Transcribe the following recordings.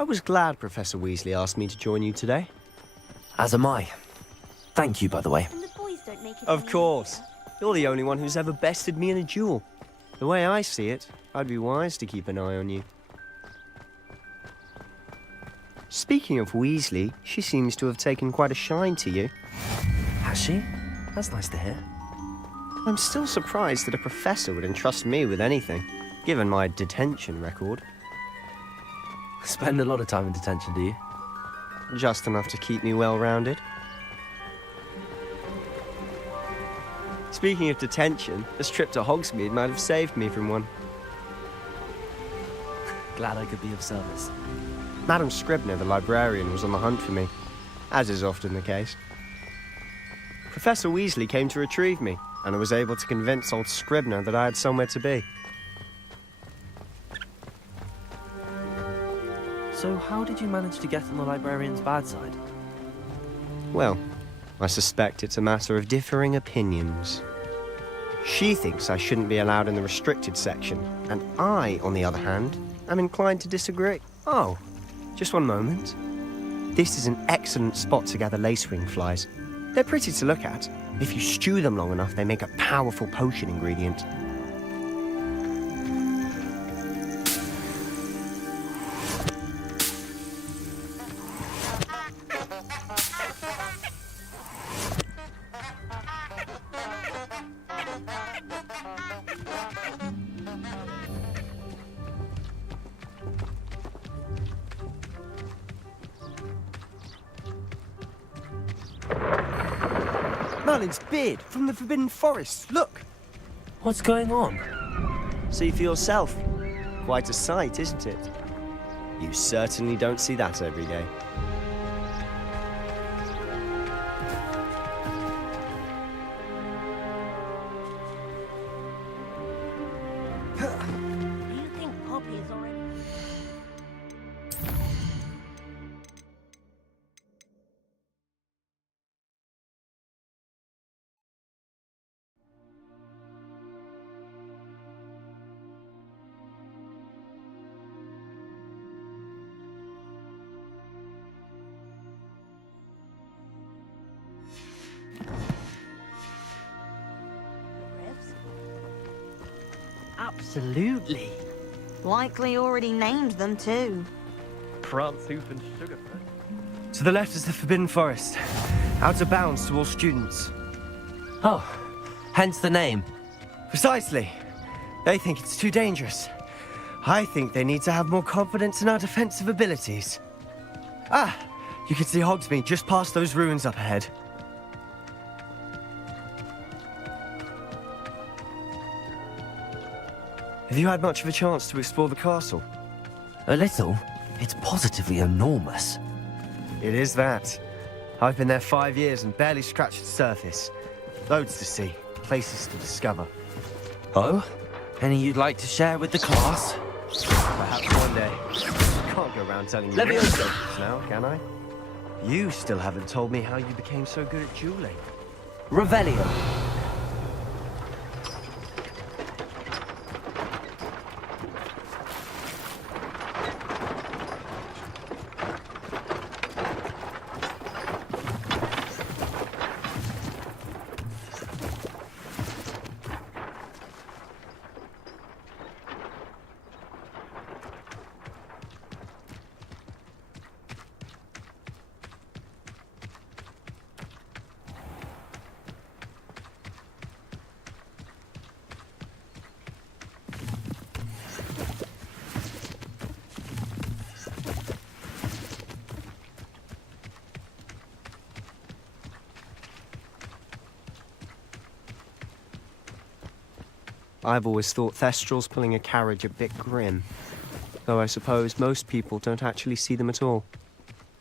I was glad Professor Weasley asked me to join you today. As am I. Thank you, by the way. And the boys don't make it Of any course. easier. You're the only one who's ever bested me in a duel. The way I see it, I'd be wise to keep an eye on you. Speaking of Weasley, she seems to have taken quite a shine to you. Has she? That's nice to hear. I'm still surprised that a professor would entrust me with anything, given my detention record. Spend a lot of time in detention, do you? Just enough to keep me well-rounded. Speaking of detention, this trip to Hogsmeade might have saved me from one. Glad I could be of service. Madam Scribner, the librarian, was on the hunt for me, as is often the case. Professor Weasley came to retrieve me, and I was able to convince old Scribner that I had somewhere to be. So how did you manage to get on the librarian's bad side? Well, I suspect it's a matter of differing opinions. She thinks I shouldn't be allowed in the restricted section, and I, on the other hand, am inclined to disagree. Oh, just one moment. This is an excellent spot to gather lacewing flies. They're pretty to look at. If you stew them long enough, they make a powerful potion ingredient. Merlin's beard from the Forbidden Forest. Look! What's going on? See for yourself. Quite a sight, isn't it? You certainly don't see that every day. Do you think Poppy is already... Absolutely. Likely already named them too. Prance soup and sugarfoot. To the left is the Forbidden Forest. Out of bounds to all students. Oh, hence the name. Precisely. They think it's too dangerous. I think they need to have more confidence in our defensive abilities. Ah, you can see Hogsmeade just past those ruins up ahead. Have you had much of a chance to explore the castle? A little. It's positively enormous. It is that. I've been there 5 years and barely scratched the surface. Loads to see, places to discover. Oh? Any you'd like to share with the class? Perhaps one day. Can't go around telling you secrets now, can I? You still haven't told me how you became so good at dueling. Revelio. I've always thought Thestrals pulling a carriage a bit grim. Though I suppose most people don't actually see them at all.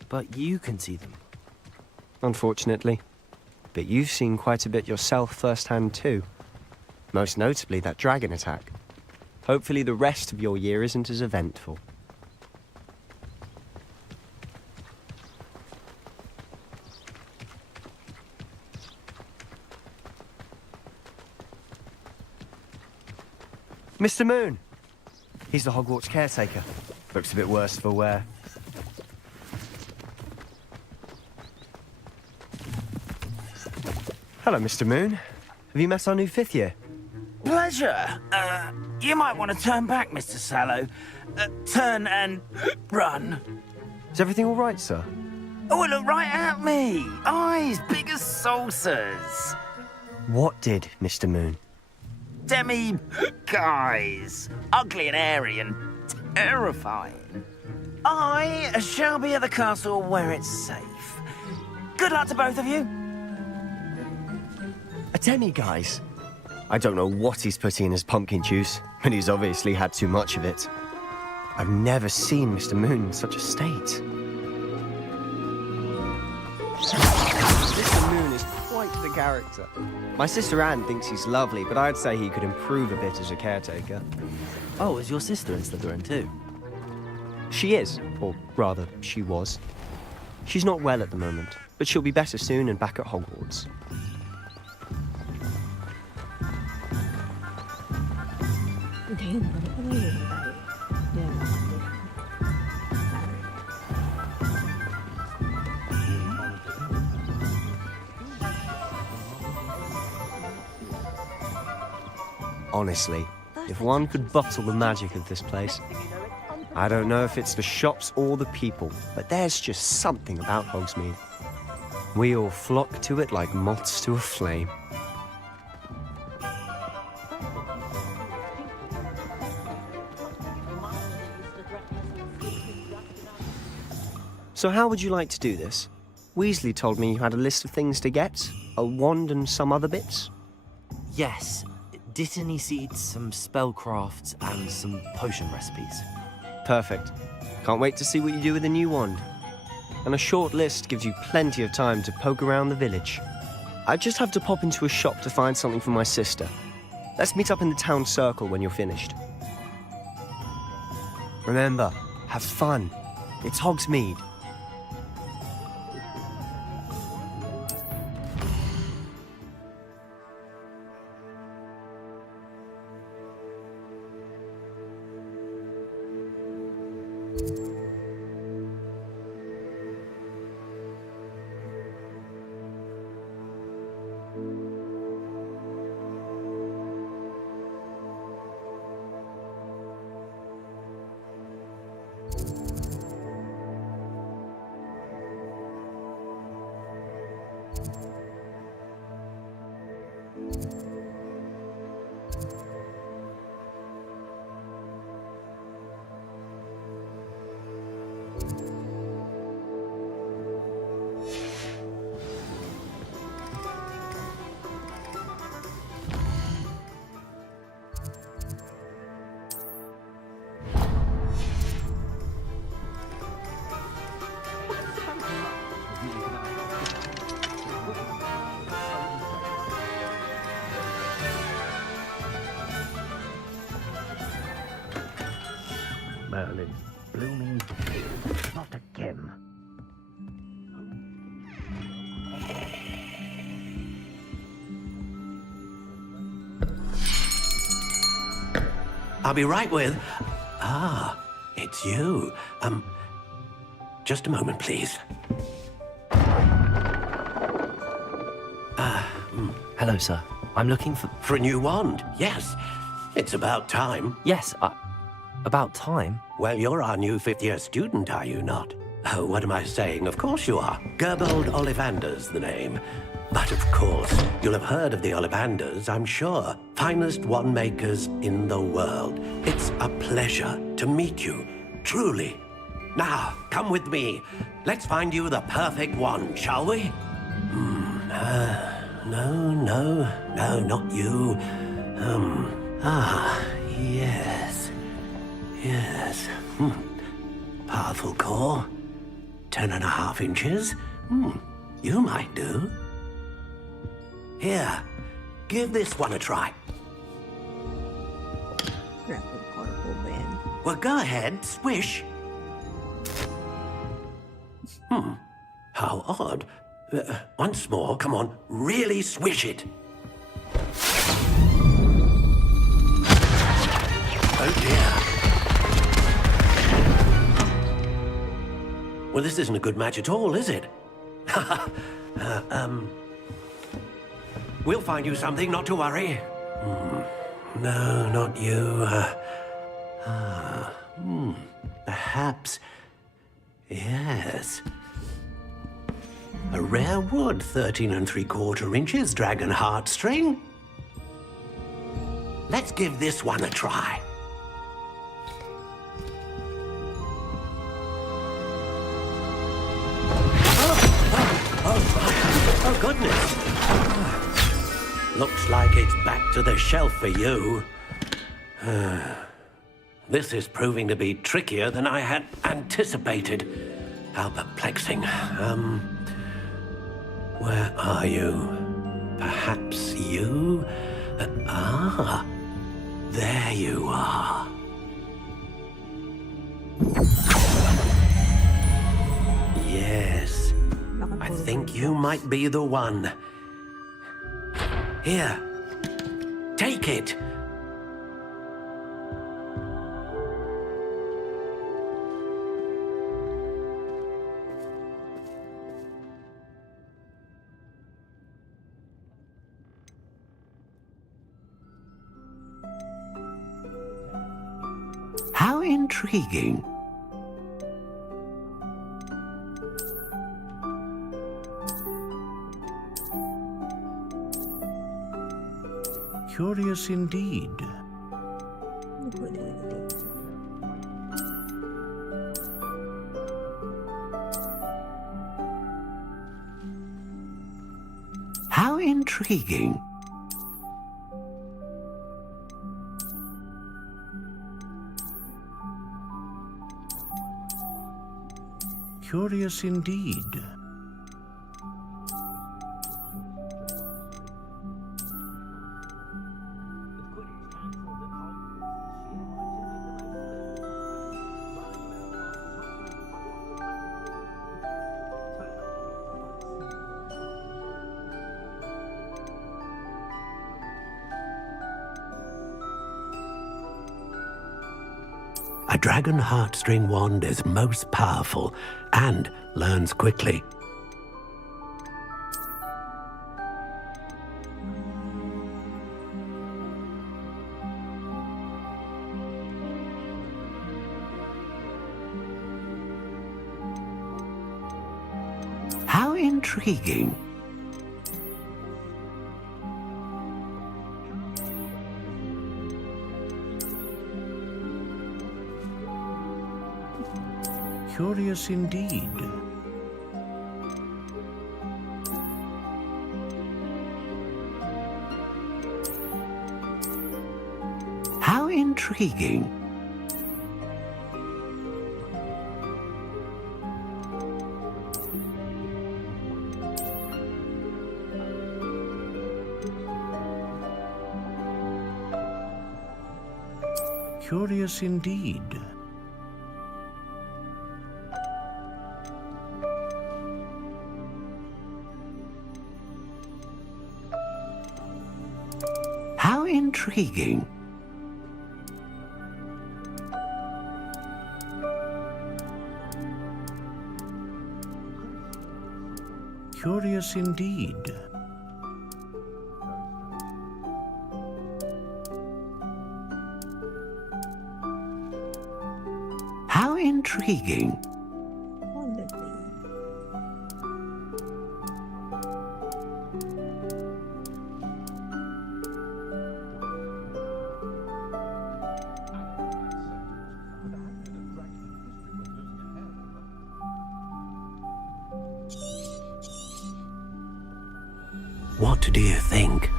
But you can see them. Unfortunately. But you've seen quite a bit yourself firsthand too. Most notably that dragon attack. Hopefully the rest of your year isn't as eventful. Mr. Moon! He's the Hogwarts caretaker. Looks a bit worse for wear. Hello, Mr. Moon. Have you met our new fifth year? Pleasure. You might want to turn back, Mr. Sallow. Turn and run. Is everything all right, sir? Oh, look right at me. Eyes big as saucers. What did, Mr. Moon? Demi guys. Ugly and airy and terrifying. I shall be at the castle where it's safe. Good luck to both of you. A demi-guise? I don't know what he's putting in his pumpkin juice, but he's obviously had too much of it. I've never seen Mr. Moon in such a state. Mr. Moon is quite the character. My sister Anne thinks he's lovely, but I'd say he could improve a bit as a caretaker. Oh, is your sister in Slytherin too? She is, or rather, she was. She's not well at the moment, but she'll be better soon and back at Hogwarts. Honestly, if one could bottle the magic of this place. I don't know if it's the shops or the people, but there's just something about Hogsmeade. We all flock to it like moths to a flame. So how would you like to do this? Weasley told me you had a list of things to get, a wand and some other bits. Yes. Dittany seeds, some spellcrafts, and some potion recipes. Perfect. Can't wait to see what you do with the new wand. And a short list gives you plenty of time to poke around the village. I just have to pop into a shop to find something for my sister. Let's meet up in the town circle when you're finished. Remember, have fun. It's Hogsmeade. Merlin, blooming, not again. I'll be right with... Ah, it's you. Just a moment, please. Hello, sir. I'm looking for... For a new wand, yes. It's about time. Yes, about time. Well, you're our new fifth-year student, are you not? Oh, what am I saying? Of course you are. Gerbold Ollivander's the name. But of course, you'll have heard of the Ollivanders, I'm sure. Finest wand makers in the world. It's a pleasure to meet you, truly. Now, come with me. Let's find you the perfect wand, shall we? No, not you. Yes. Powerful core. 10.5 inches. You might do. Here, give this one a try. Well, go ahead, swish. How odd. Once more, come on, really swish it. Oh dear. Well, this isn't a good match at all, is it? We'll find you something, not to worry. No, not you. Perhaps... Yes. A rare wood, 13 3/4 inches, dragon heartstring. Let's give this one a try. Oh, goodness. Looks like it's back to the shelf for you. This is proving to be trickier than I had anticipated. How perplexing. Where are you? Perhaps you? There you are. Yes. I think you might be the one. Here. Take it. How intriguing. Curious indeed. How intriguing. Curious indeed. A dragon heartstring wand is most powerful and learns quickly. How intriguing. Curious indeed. How intriguing. Curious indeed. How intriguing. Curious indeed. How intriguing. What do you think?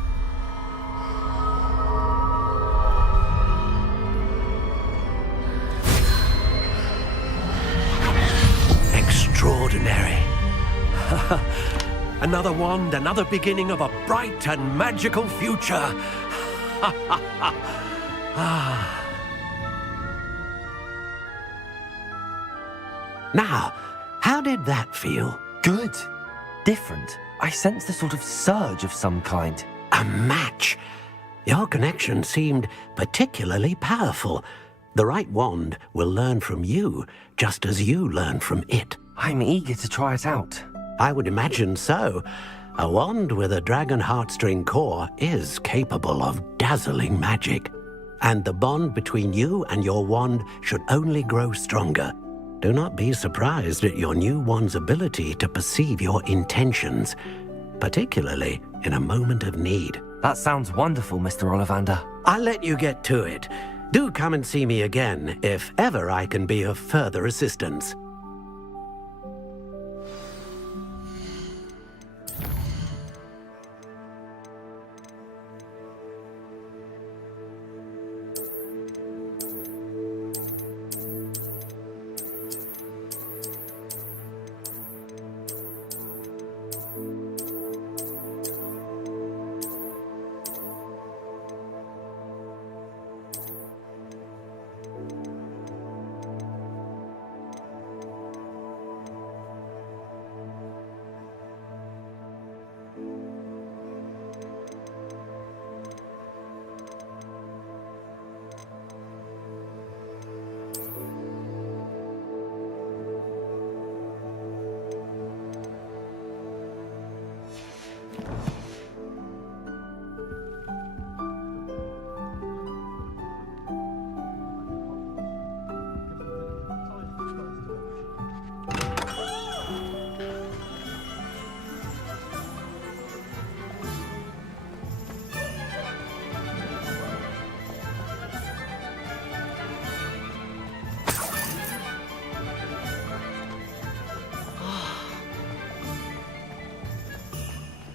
Extraordinary. Another wand, another beginning of a bright and magical future. Now, how did that feel? Good. Different. I sensed a sort of surge of some kind. A match. Your connection seemed particularly powerful. The right wand will learn from you, just as you learn from it. I'm eager to try it out. I would imagine so. A wand with a dragon heartstring core is capable of dazzling magic. And the bond between you and your wand should only grow stronger. Do not be surprised at your new wand's ability to perceive your intentions, particularly in a moment of need. That sounds wonderful, Mr. Ollivander. I'll let you get to it. Do come and see me again if ever I can be of further assistance.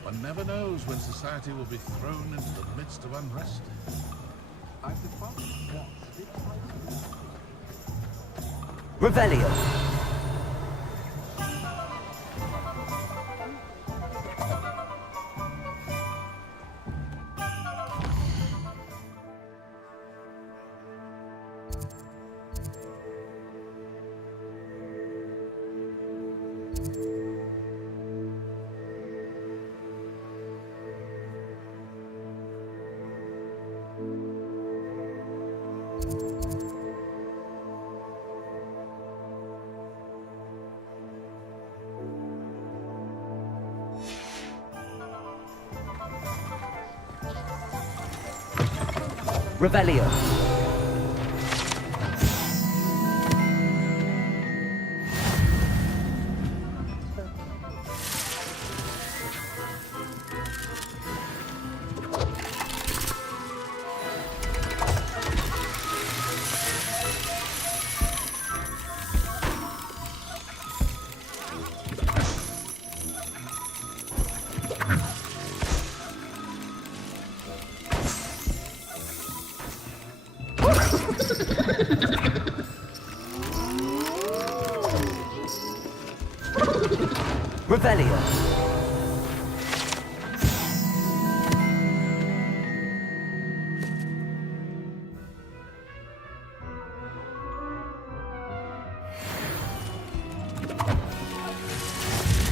One never knows when society will be thrown into the midst of unrest. I've departed Revelio. Revelio. Revelio.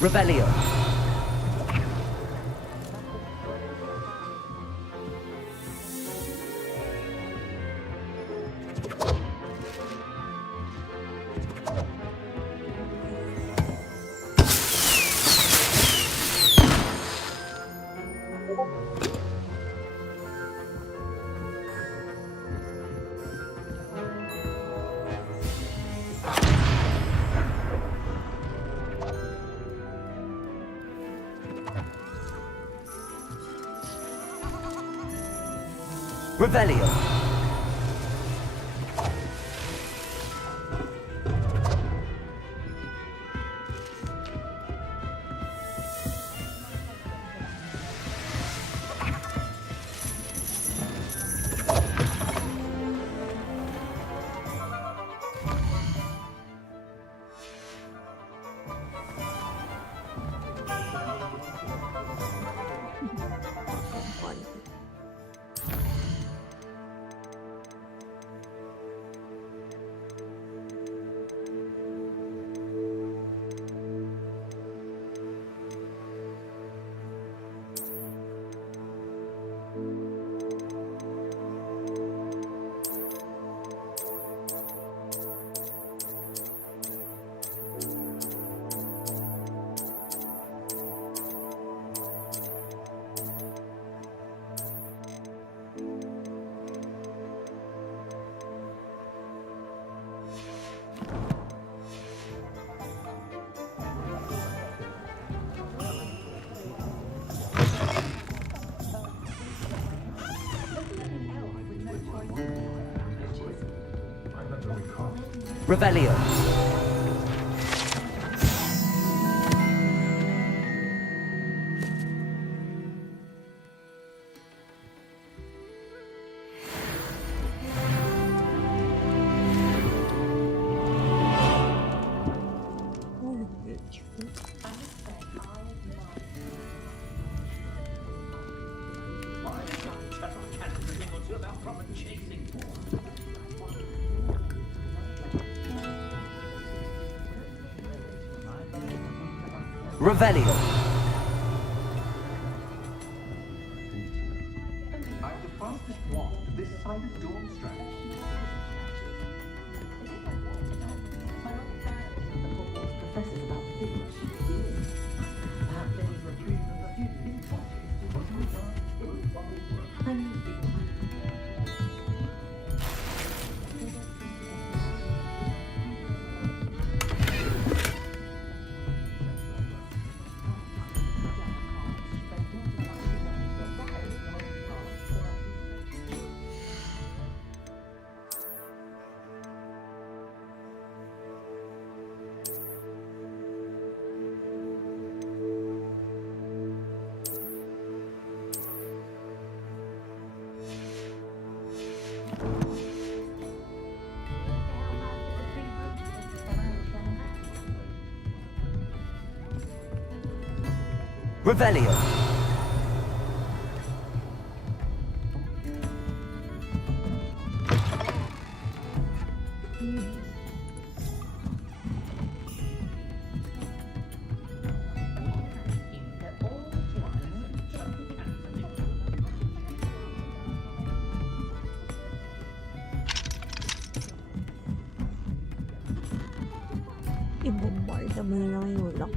Revelio. Revelio. Revelio. Revelio. Revelio. Ibang barda mo na lang yung lock.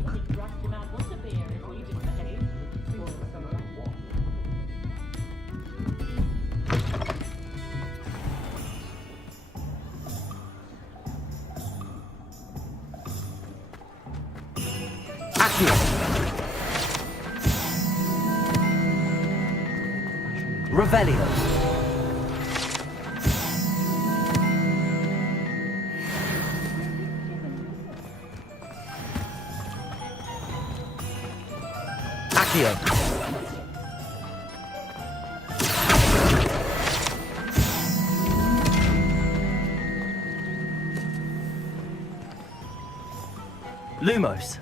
Accio. Revelio. Accio. Lumos.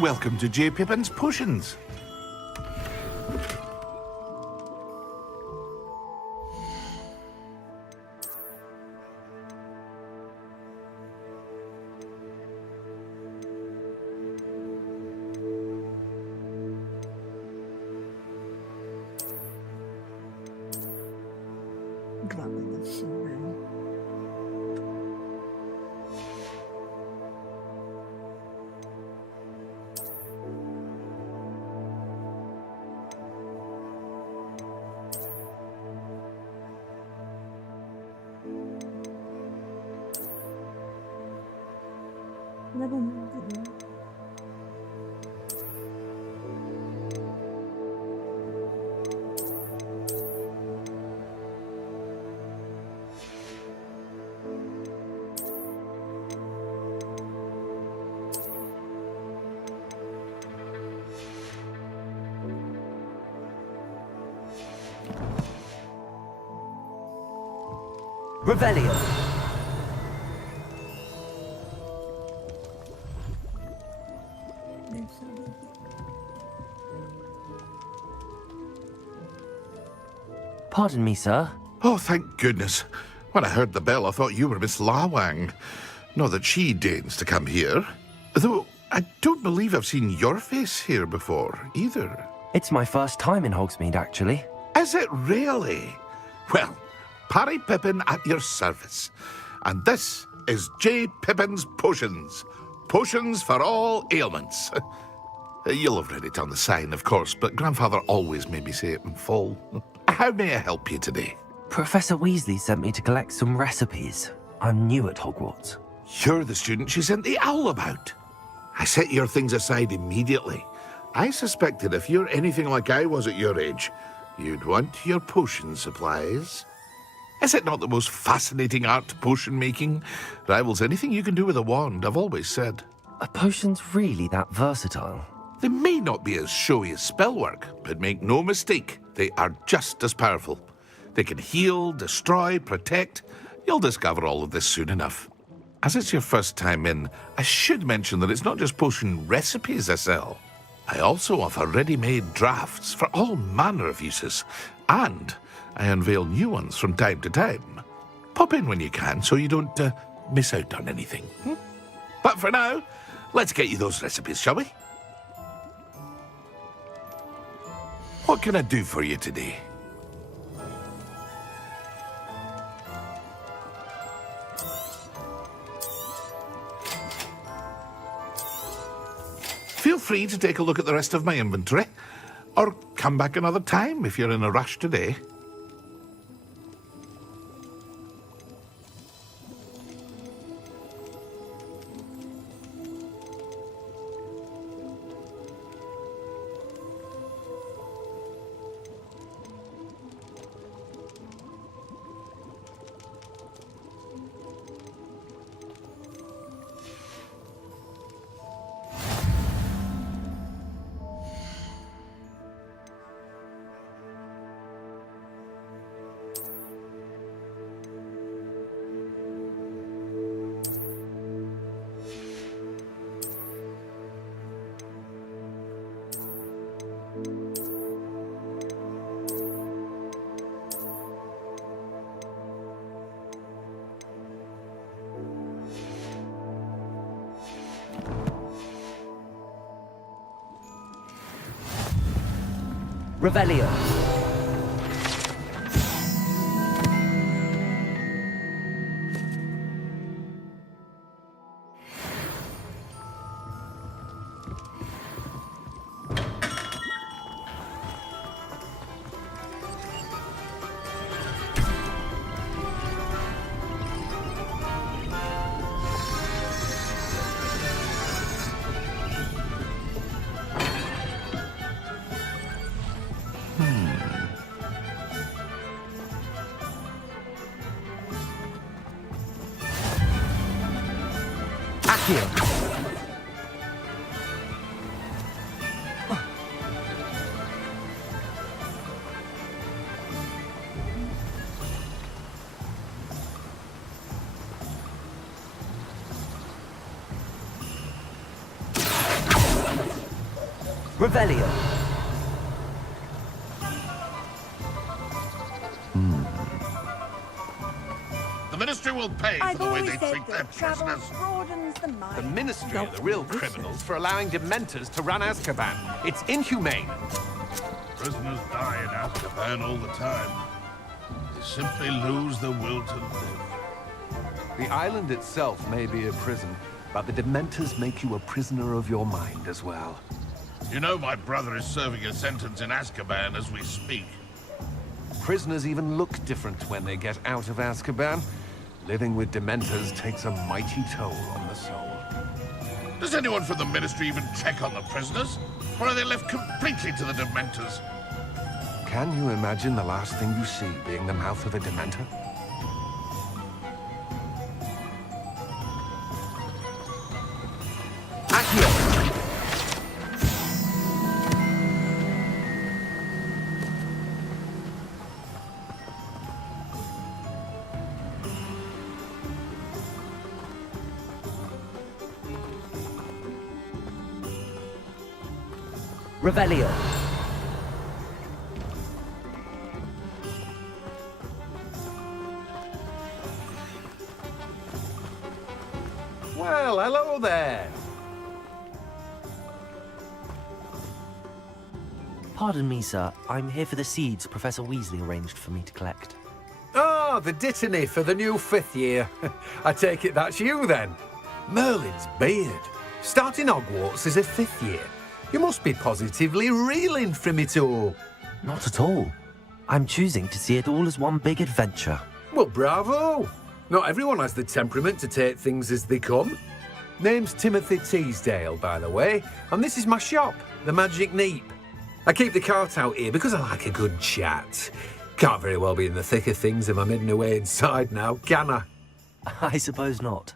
Welcome to J. Pippin's Potions. Grabe na siya. Revelio. Pardon me, sir. Oh, thank goodness. When I heard the bell, I thought you were Miss Lawang. Not that she deigns to come here. Though I don't believe I've seen your face here before, either. It's my first time in Hogsmeade, actually. Is it really? Well, Parry Pippin at your service. And this is J. Pippin's Potions. Potions for all ailments. You'll have read it on the sign, of course, but Grandfather always made me say it in full. How may I help you today? Professor Weasley sent me to collect some recipes. I'm new at Hogwarts. You're the student she sent the owl about. I set your things aside immediately. I suspected if you're anything like I was at your age, you'd want your potion supplies. Is it not the most fascinating art, potion making? Rivals anything you can do with a wand, I've always said. Are potions really that versatile? They may not be as showy as spellwork, but make no mistake, they are just as powerful. They can heal, destroy, protect. You'll discover all of this soon enough. As it's your first time in, I should mention that it's not just potion recipes I sell. I also offer ready-made drafts for all manner of uses, and I unveil new ones from time to time. Pop in when you can so you don't miss out on anything. But for now, let's get you those recipes, shall we? What can I do for you today? Feel free to take a look at the rest of my inventory, or come back another time if you're in a rush today. Revelio. Revelio. The Ministry will pay for the way they treat their prisoners. The Ministry are the real criminals for allowing Dementors to run Azkaban. It's inhumane. Prisoners die in Azkaban all the time. They simply lose the will to live. The island itself may be a prison, but the Dementors make you a prisoner of your mind as well. You know my brother is serving a sentence in Azkaban as we speak. Prisoners even look different when they get out of Azkaban. Living with Dementors takes a mighty toll on the soul. Does anyone from the Ministry even check on the prisoners? Or are they left completely to the Dementors? Can you imagine the last thing you see being the mouth of a Dementor? Accio. Revelio. Well, hello there. Pardon me, sir. I'm here for the seeds Professor Weasley arranged for me to collect. Ah, Ah, the dittany for the new 5th year. I take it that's you then. Merlin's beard. Starting Hogwarts as a 5th year. You must be positively reeling from it all. Not at all. I'm choosing to see it all as one big adventure. Well, bravo. Not everyone has the temperament to take things as they come. Name's Timothy Teasdale, by the way, and this is my shop, the Magic Neep. I keep the cart out here because I like a good chat. Can't very well be in the thick of things if I'm hidden away inside now, can I? I suppose not.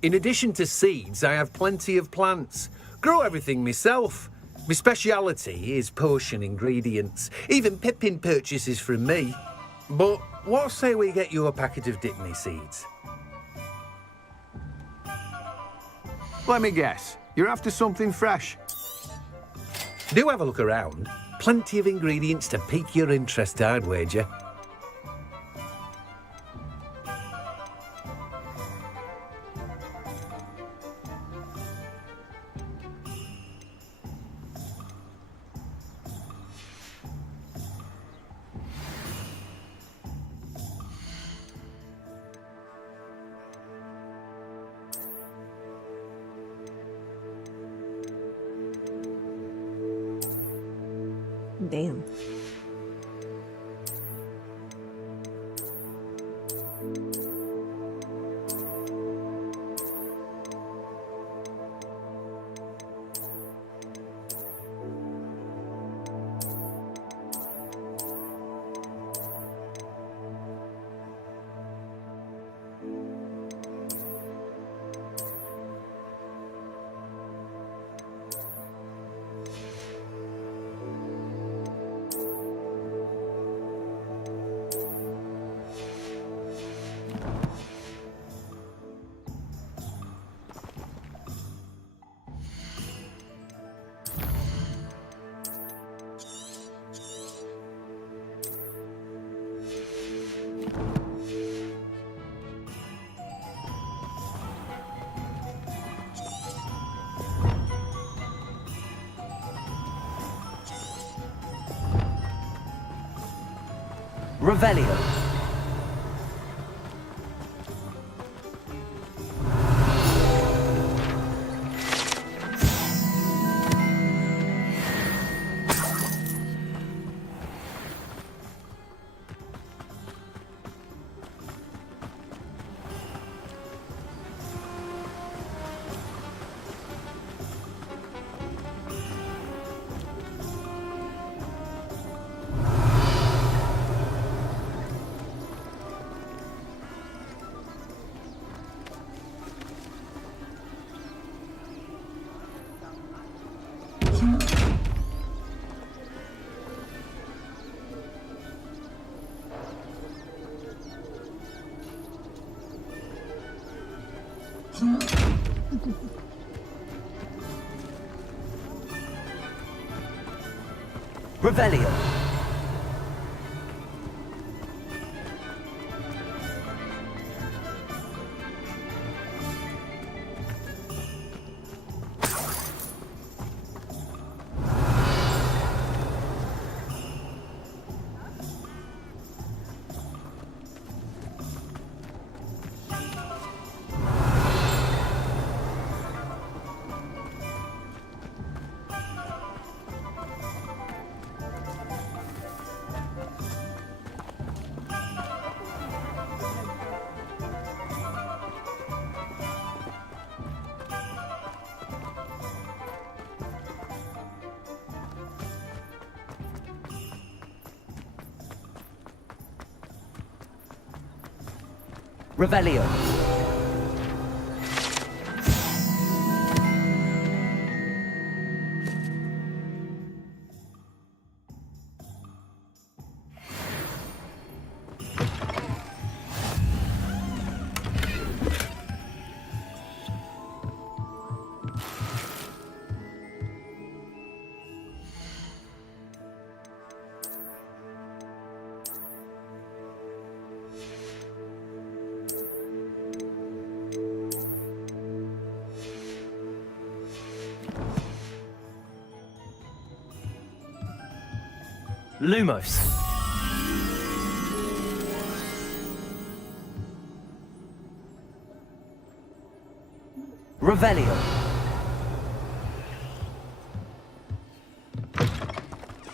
In addition to seeds, I have plenty of plants. Grow everything myself. My speciality is potion ingredients. Even Pippin purchases from me. But what say we get you a packet of Dittany seeds? Let me guess. You're after something fresh. Do have a look around. Plenty of ingredients to pique your interest, I'd wager. Damn. Revelio. Revelio. Revelio. Lumos. Revelio.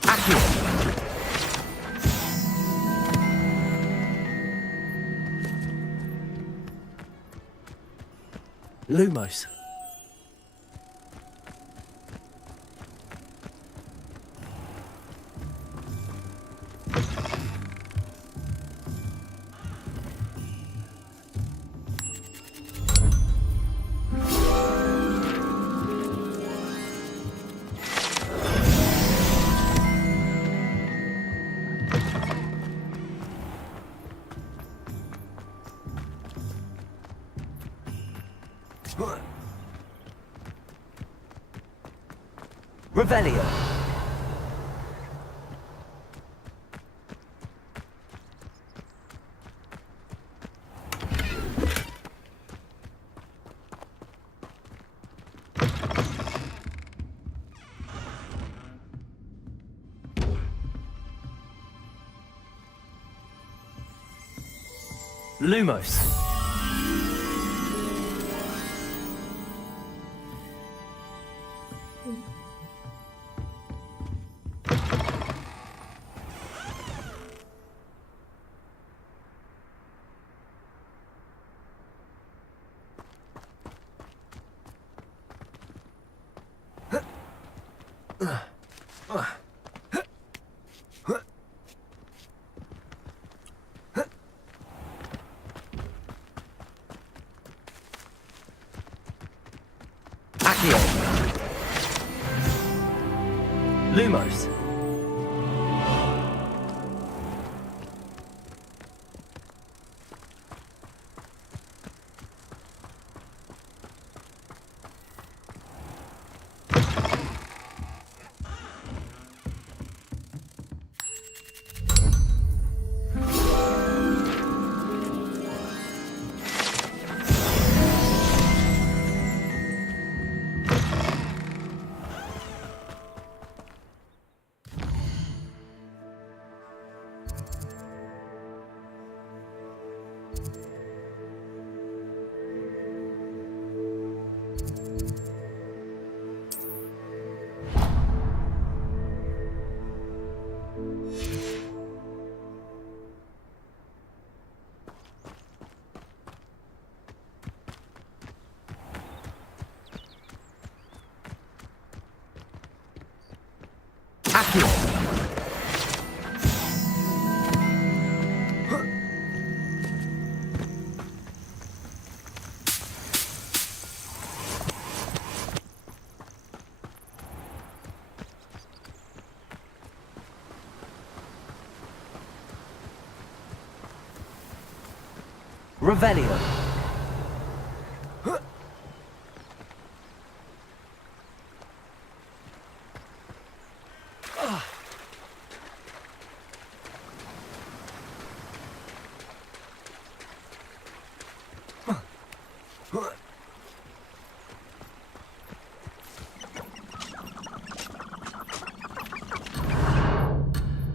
Accio. Lumos. Revelio. Lumos. Accio. Lumos. Accio. Revelio.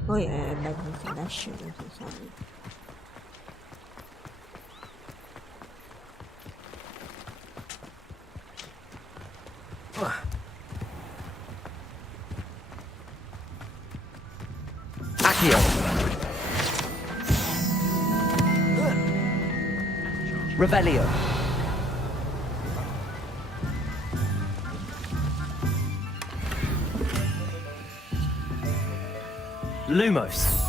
Ôi, mình phải đã sửa được rồi. Accio. Revelio. Lumos.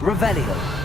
Revelio.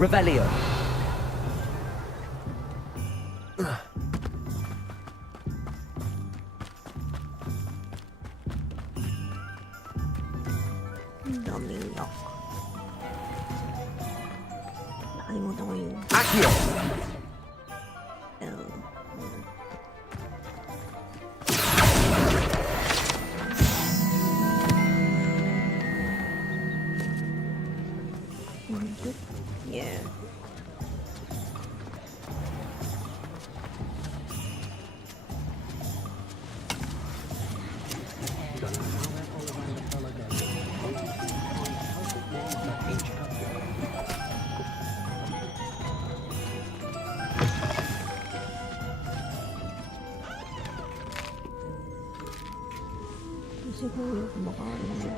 Revelio. Daming yak. Nakalimutan ko yung Accio. L. Yeah. Kasi ko yung kumakain na.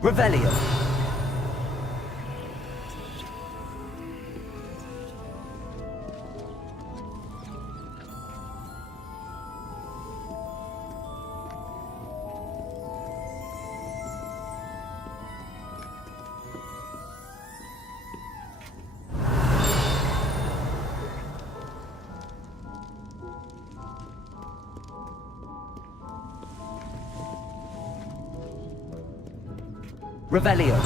Revelio. Revelio.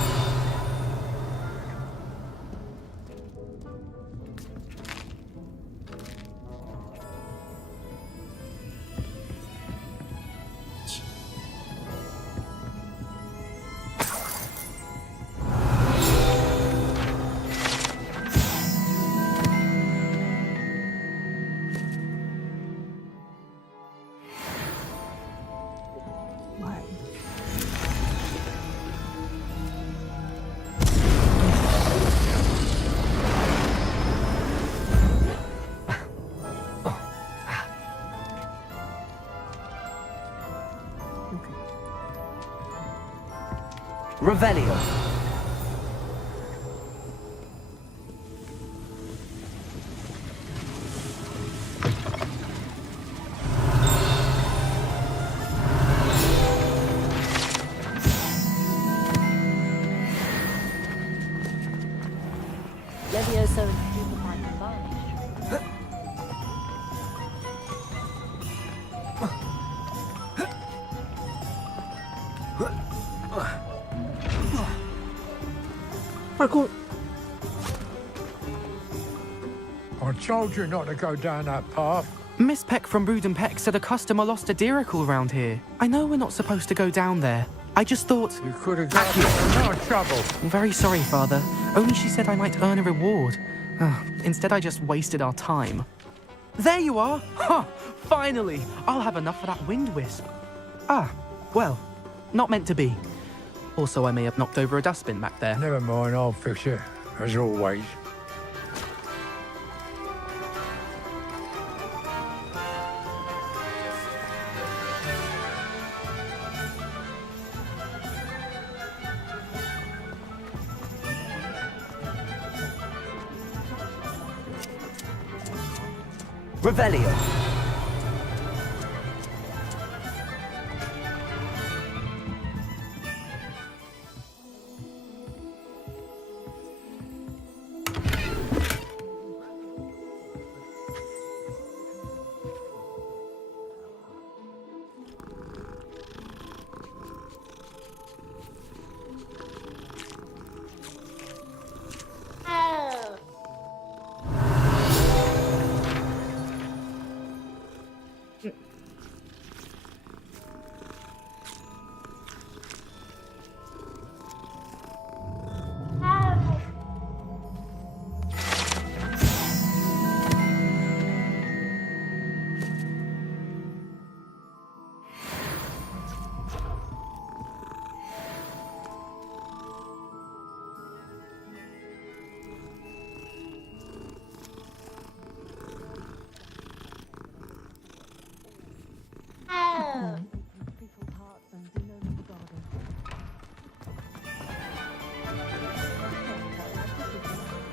Revelio. Levioso and Stupefy combined. Parkour. I told you not to go down that path. Miss Peck from Brood and Peck said a customer lost a diricle around here. I know we're not supposed to go down there. I just thought... You could have got into no trouble. I'm very sorry, Father. Only she said I might earn a reward. Instead, I just wasted our time. There you are! Ha! Finally! I'll have enough for that wind wisp. Ah, well, not meant to be. Also, I may have knocked over a dustbin back there. Never mind, I'll fix it, as always. Revelio.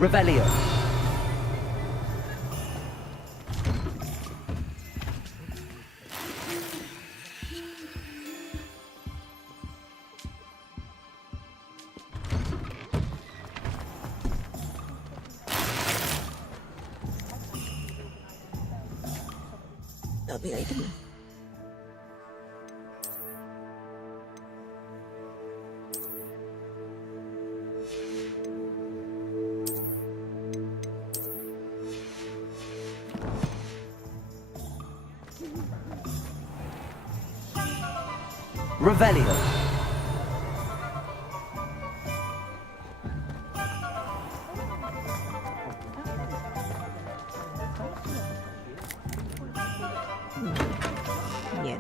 Revelio. Tapi itu. Revelio. Nie.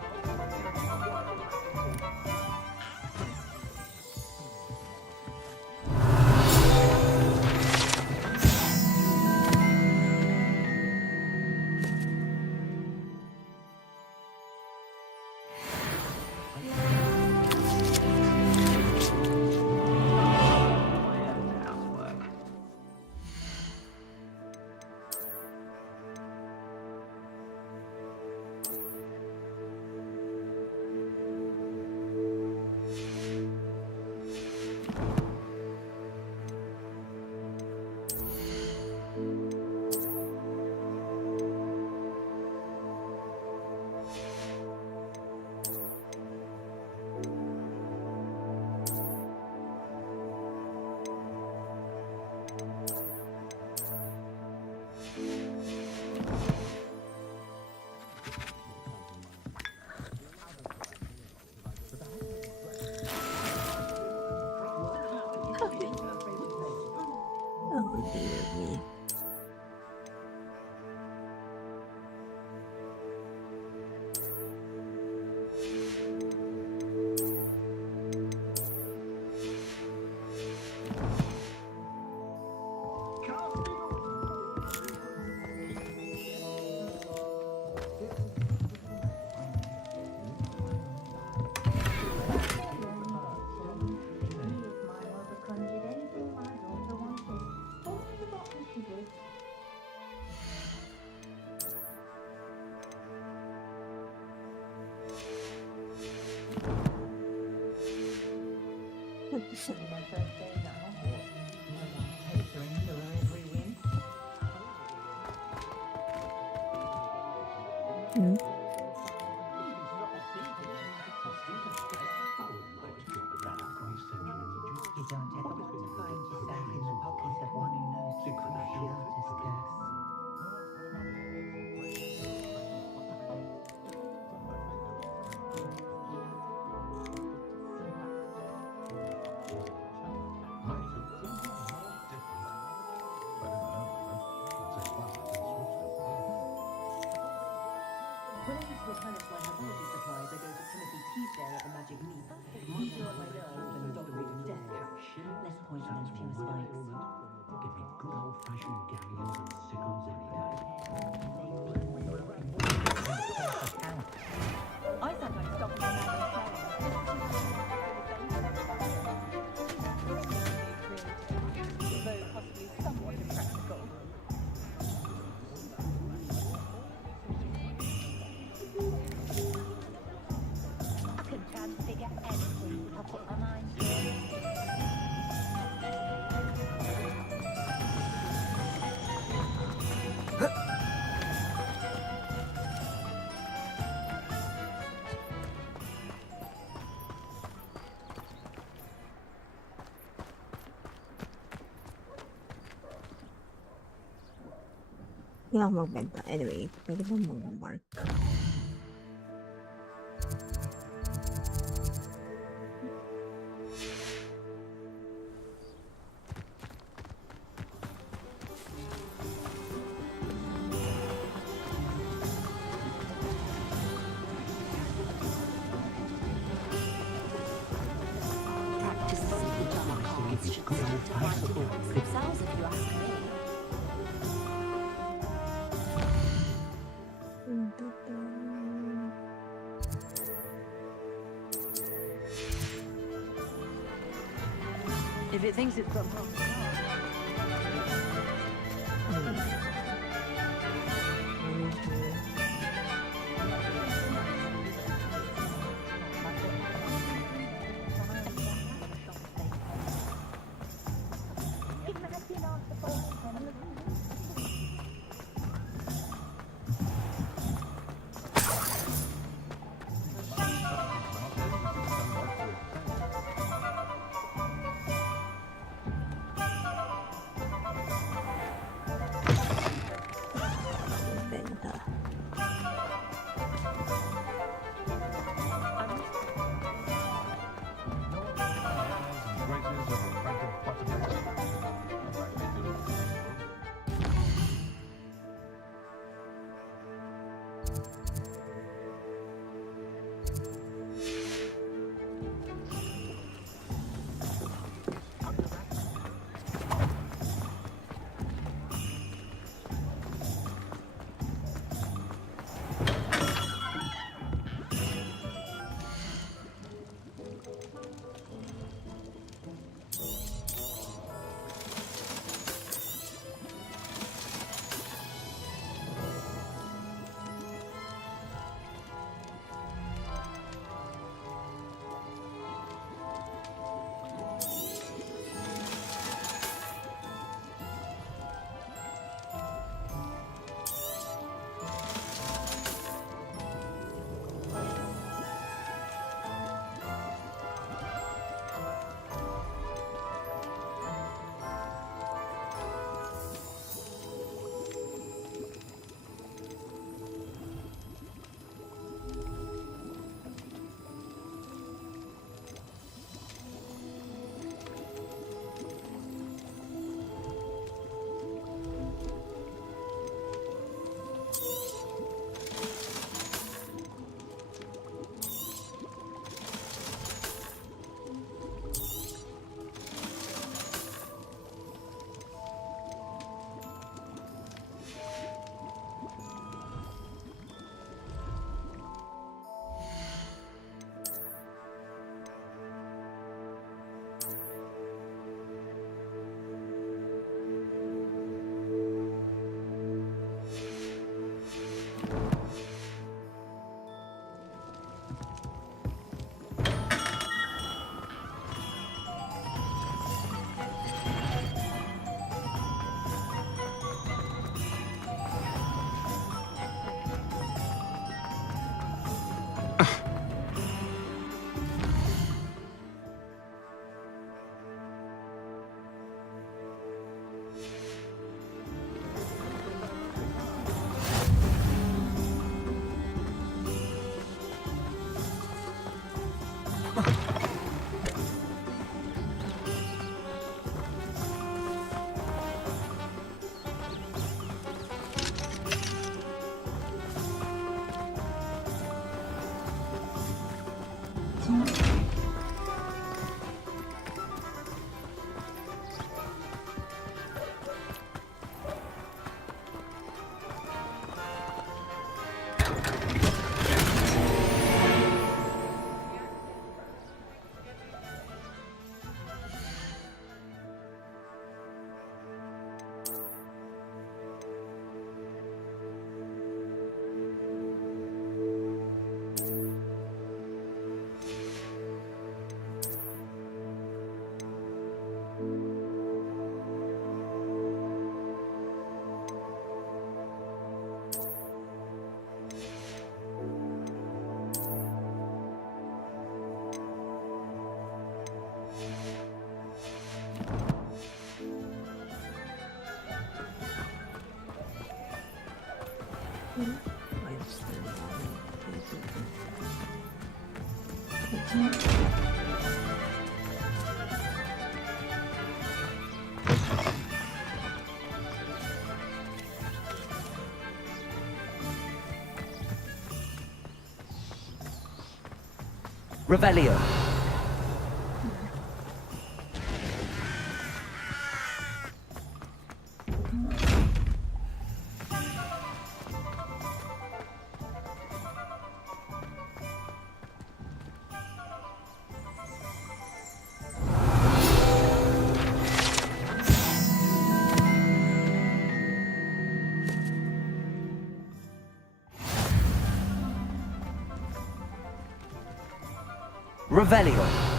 Oh dear me. Hmm. When I used to replenish my herbology supplies, I go to Timothy Teasdale at the Magic Leap. Easier on my nerves than a dog breed of death. Less poison and fewer spikes. Give me good old-fashioned galleons and sickles any day. I sometimes stop my man in although possibly somewhat impractical. Hindi ako magbenta. Anyway, pwede ba mag-mark? themselves, if you ask me. If it thinks it's got Revelio. Revelio.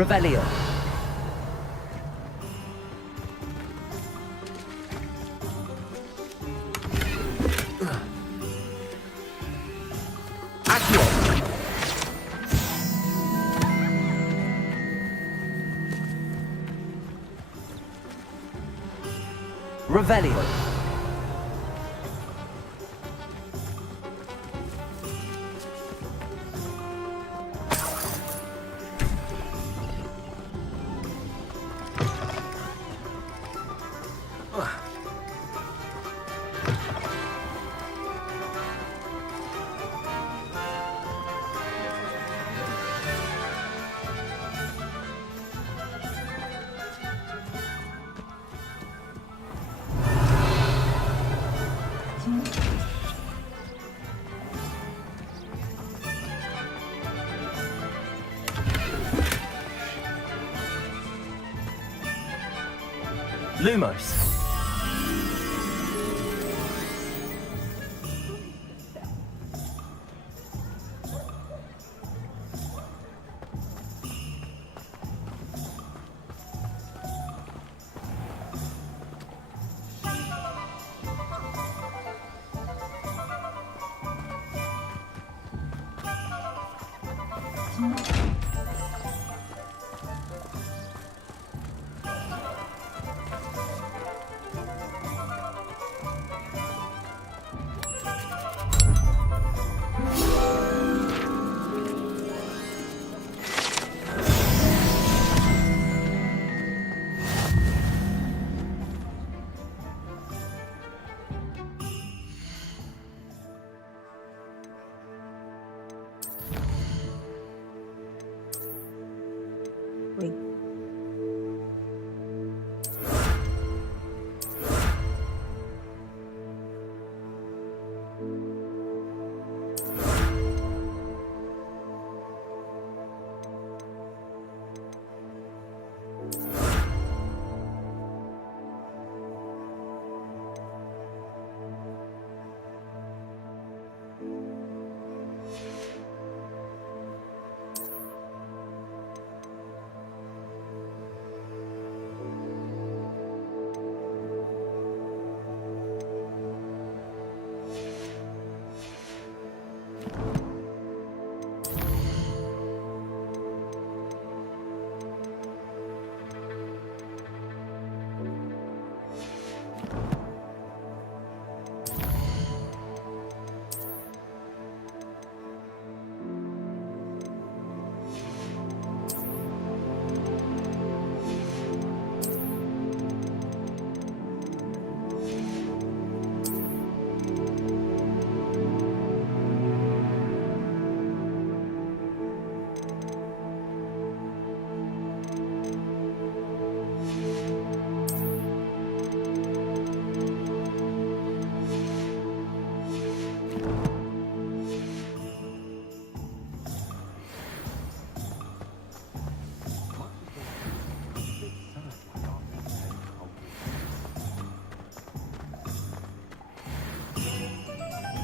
Revelio. Accio. Revelio. Lumos.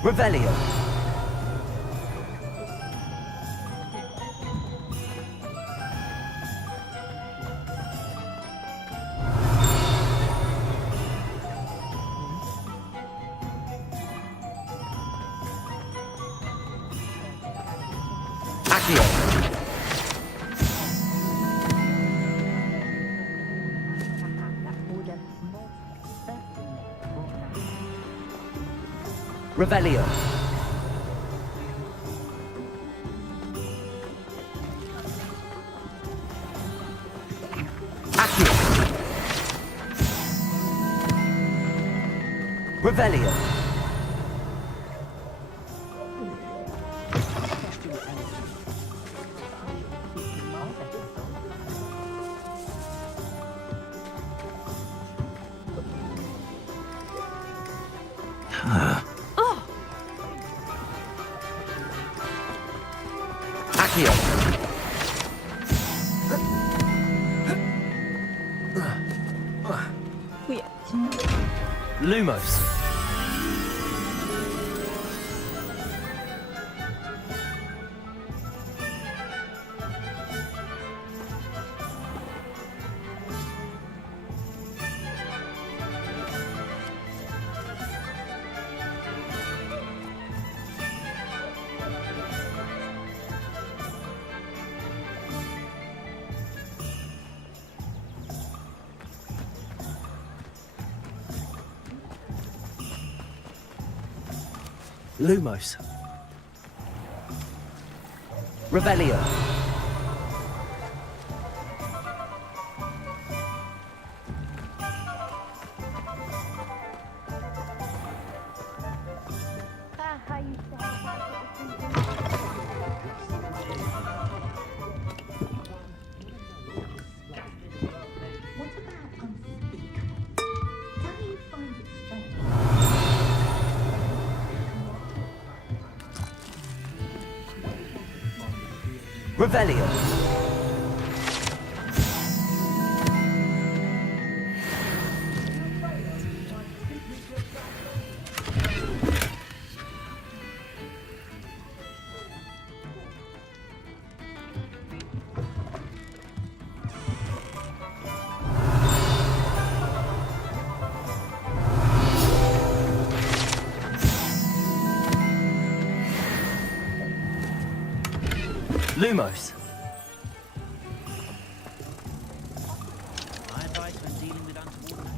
Revelio. Accio. Revelio. Accio. Revelio. Accio. Lumos. Lumos. Revelio. Revelio. Lumos. My advice when dealing with untoward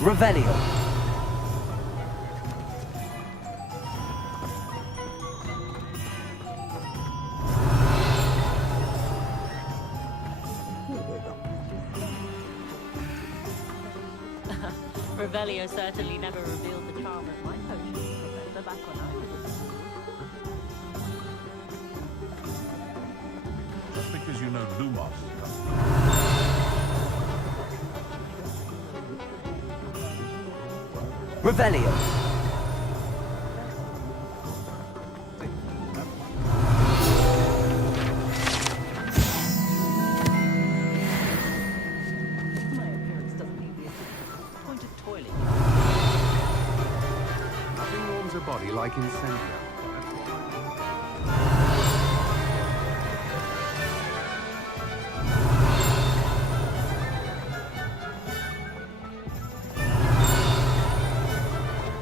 Revelio. Revelio certainly never revealed the charm of my potion, Professor, back when I was at school. Just because you know Lumos. Revelio. my appearance doesn't need the appointed toilet. Nothing warms a body like incendio.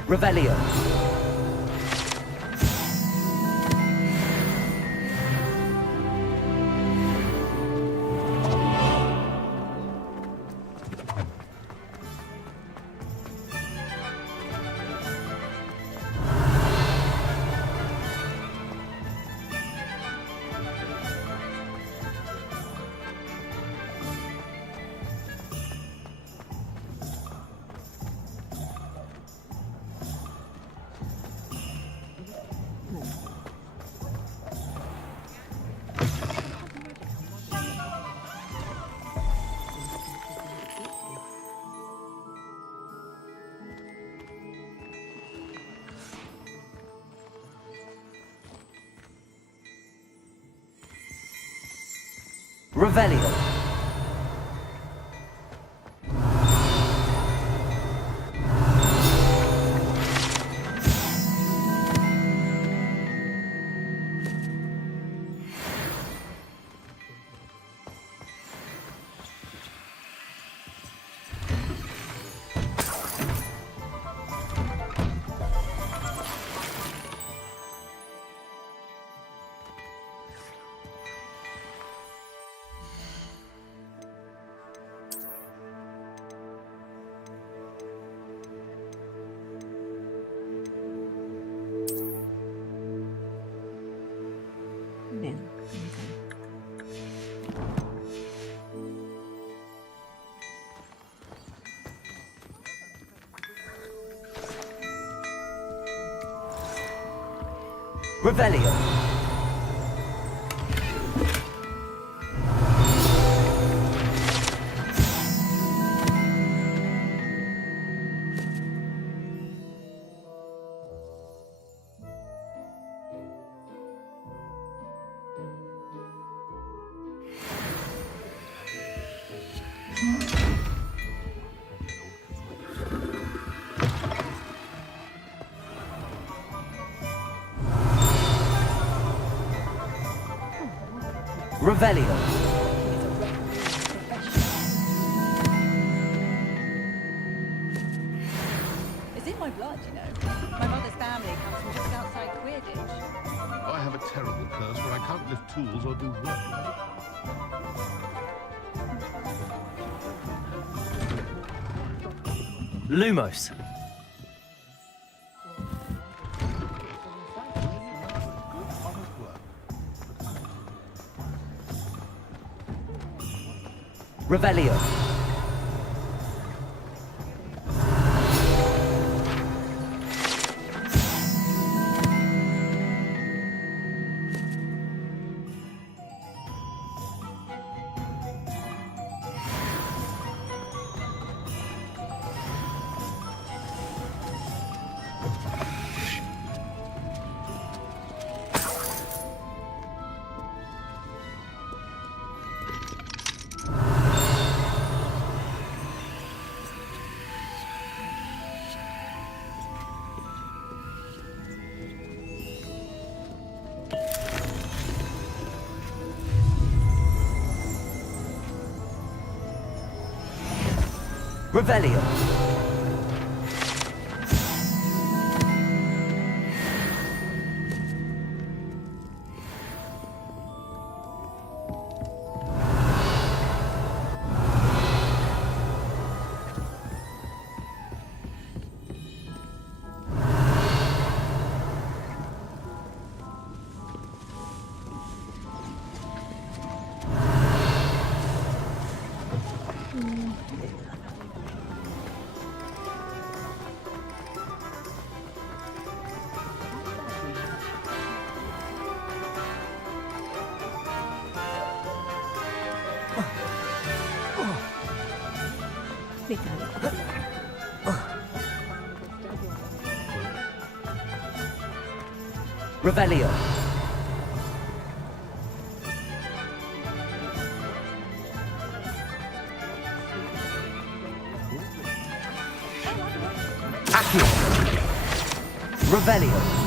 Revelio. Revelio. Nè. Revelio. Revelio. It's in my blood, you know. My mother's family comes from just outside Quidditch. I have a terrible curse where I can't lift tools or do work. Lumos. Revelio. Revelio. Revelio. Accio. Revelio.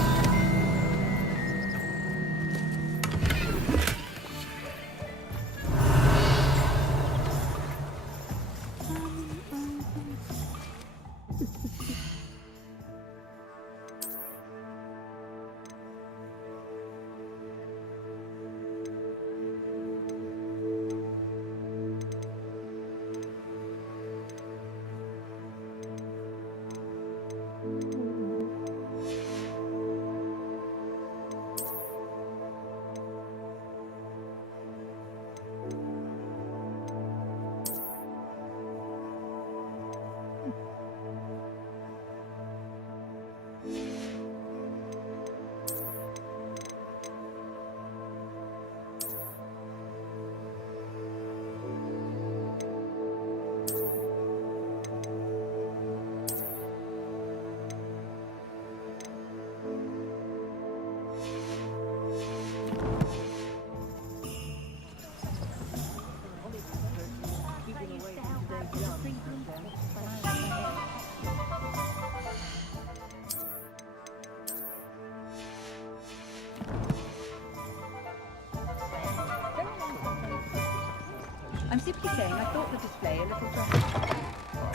I'm simply saying I thought the display a little dramatic.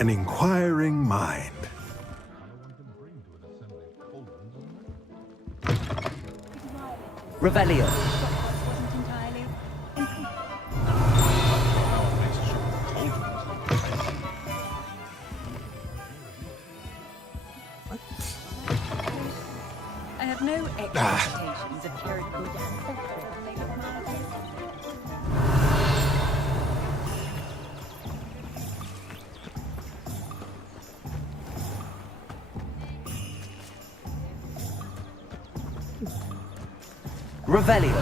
An inquiring mind. Revelio. Wasn't entirely. I have no expectations of curing good ancestors when they look nowadays. Revelio.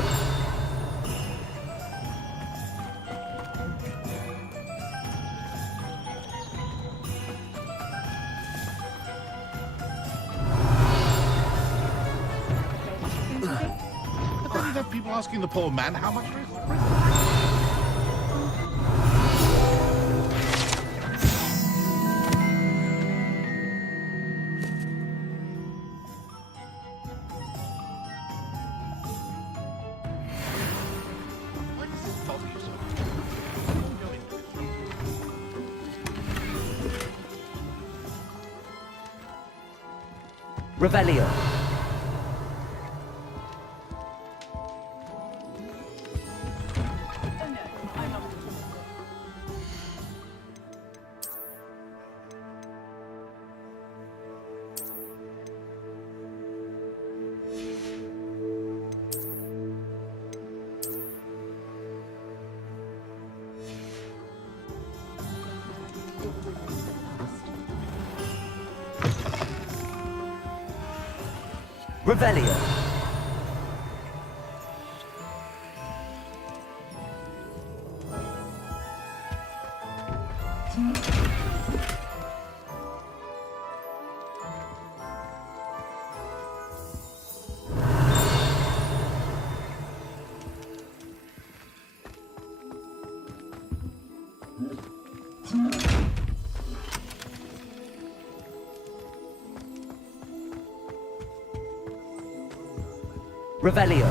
But then you'd have people asking the poor man how much. Revelio. Revelio. Revelio.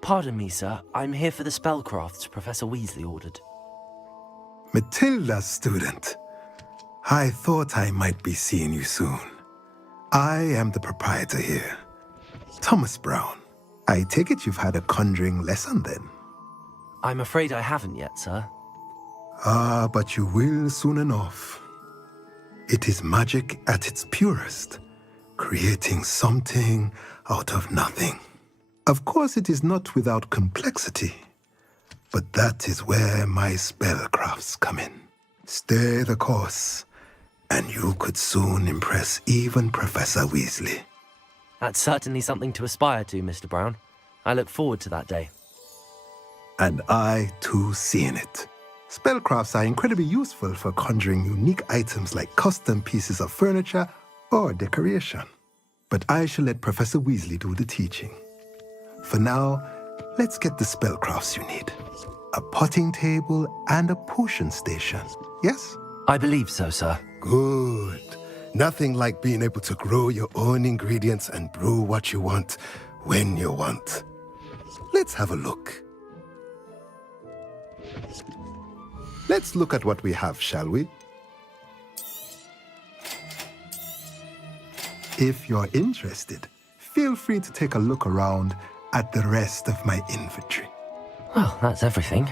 Pardon me, sir. I'm here for the spellcrafts Professor Weasley ordered. Matilda, student. I thought I might be seeing you soon. I am the proprietor here, Thomas Brown. I take it you've had a conjuring lesson then? I'm afraid I haven't yet, sir. Ah, but you will soon enough. It is magic at its purest, creating something out of nothing. Of course, it is not without complexity, but that is where my spellcrafts come in. Stay the course, and you could soon impress even Professor Weasley. That's certainly something to aspire to, Mr. Brown. I look forward to that day. And I, too, seeing it. Spellcrafts are incredibly useful for conjuring unique items like custom pieces of furniture or decoration. But I shall let Professor Weasley do the teaching. For now, let's get the spellcrafts you need. A potting table and a potion station, yes? I believe so, sir. Good. Nothing like being able to grow your own ingredients and brew what you want when you want. Let's have a look. Let's look at what we have, shall we? If you're interested, feel free to take a look around at the rest of my inventory. Well, that's everything.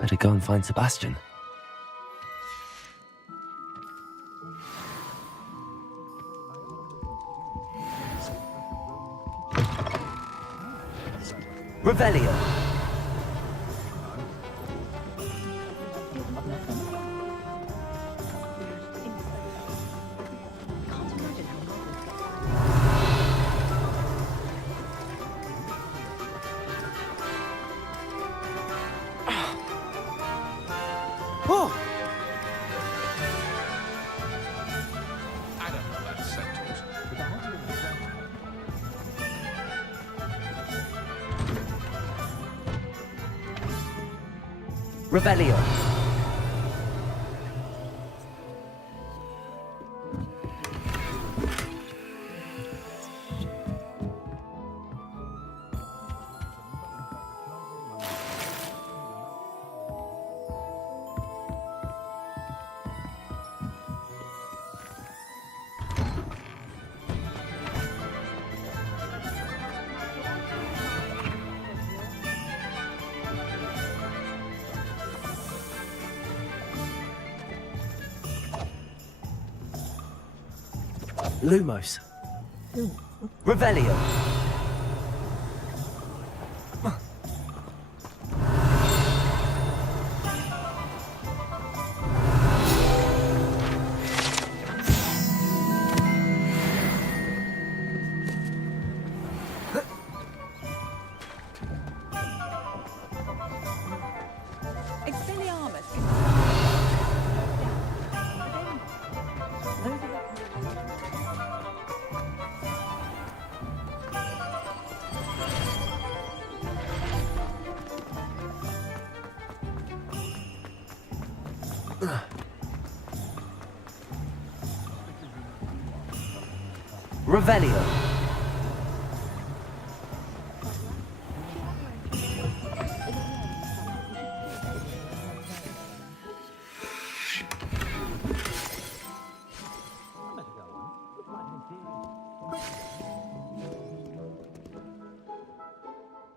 Better go and find Sebastian. Revelio. Oh! I don't know that sentence. Revelio. Lumos. Revelio. Expelliarmus. Revelio.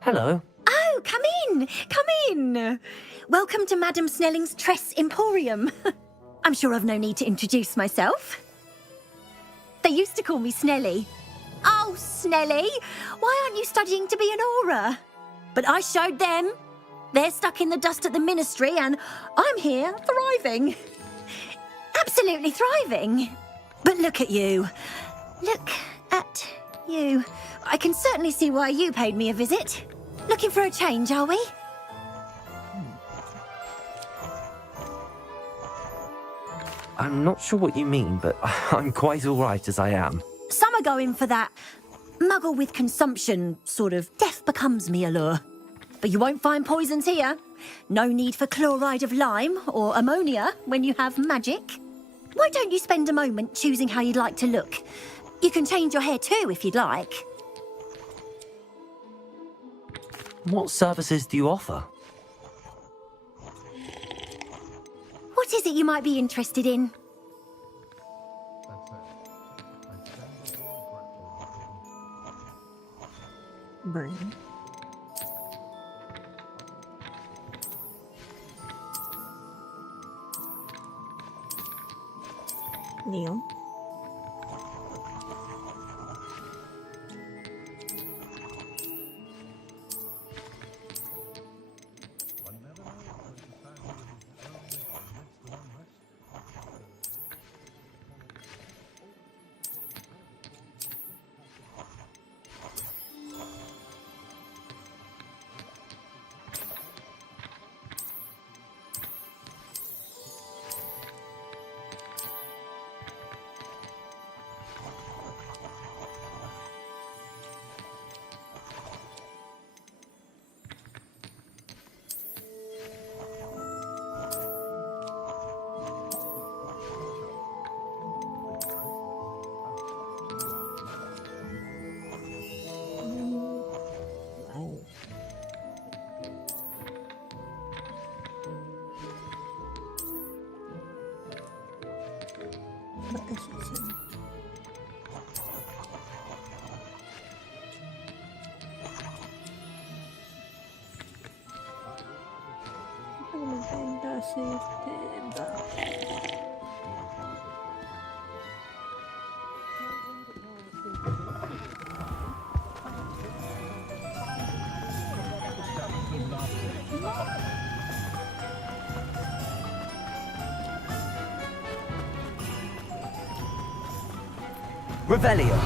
Hello. Oh, come in! Come in! Welcome to Madame Snelling's Tress Emporium. I'm sure I've no need to introduce myself. They used to call me Snelly. Oh, Snelly! Why aren't you studying to be an aura? But I showed them. They're stuck in the dust at the ministry, and I'm here, thriving. Absolutely thriving. But look at you. Look at you. I can certainly see why you paid me a visit. Looking for a change, are we? I'm not sure what you mean, but I'm quite all right as I am. Some are going for that muggle with consumption, sort of death becomes me allure. But you won't find poisons here. No need for chloride of lime or ammonia when you have magic. Why don't you spend a moment choosing how you'd like to look? You can change your hair too if you'd like. What services do you offer? What is it you might be interested in? Brain. Neil. Revelio.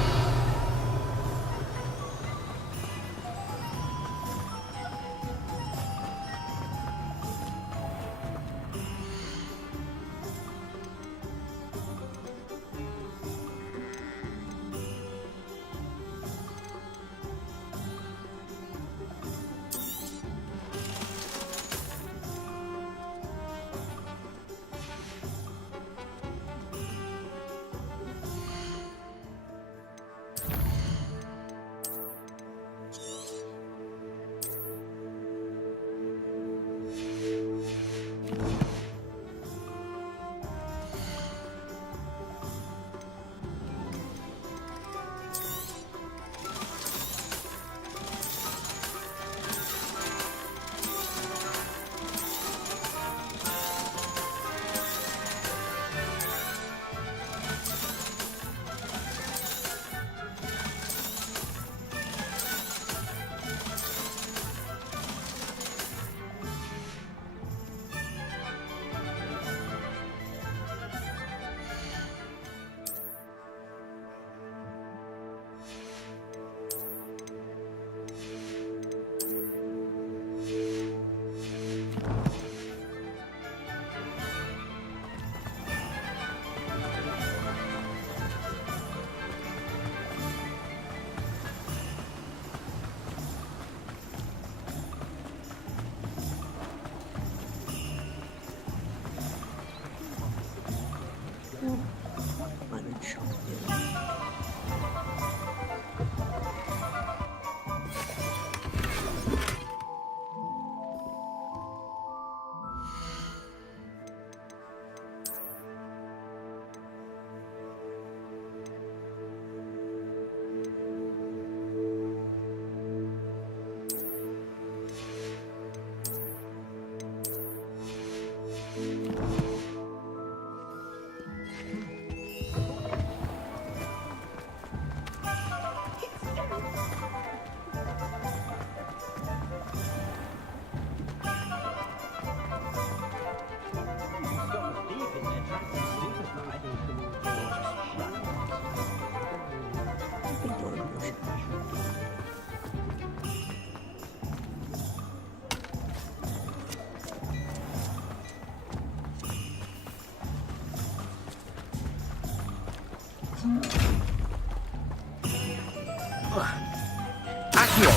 Accio!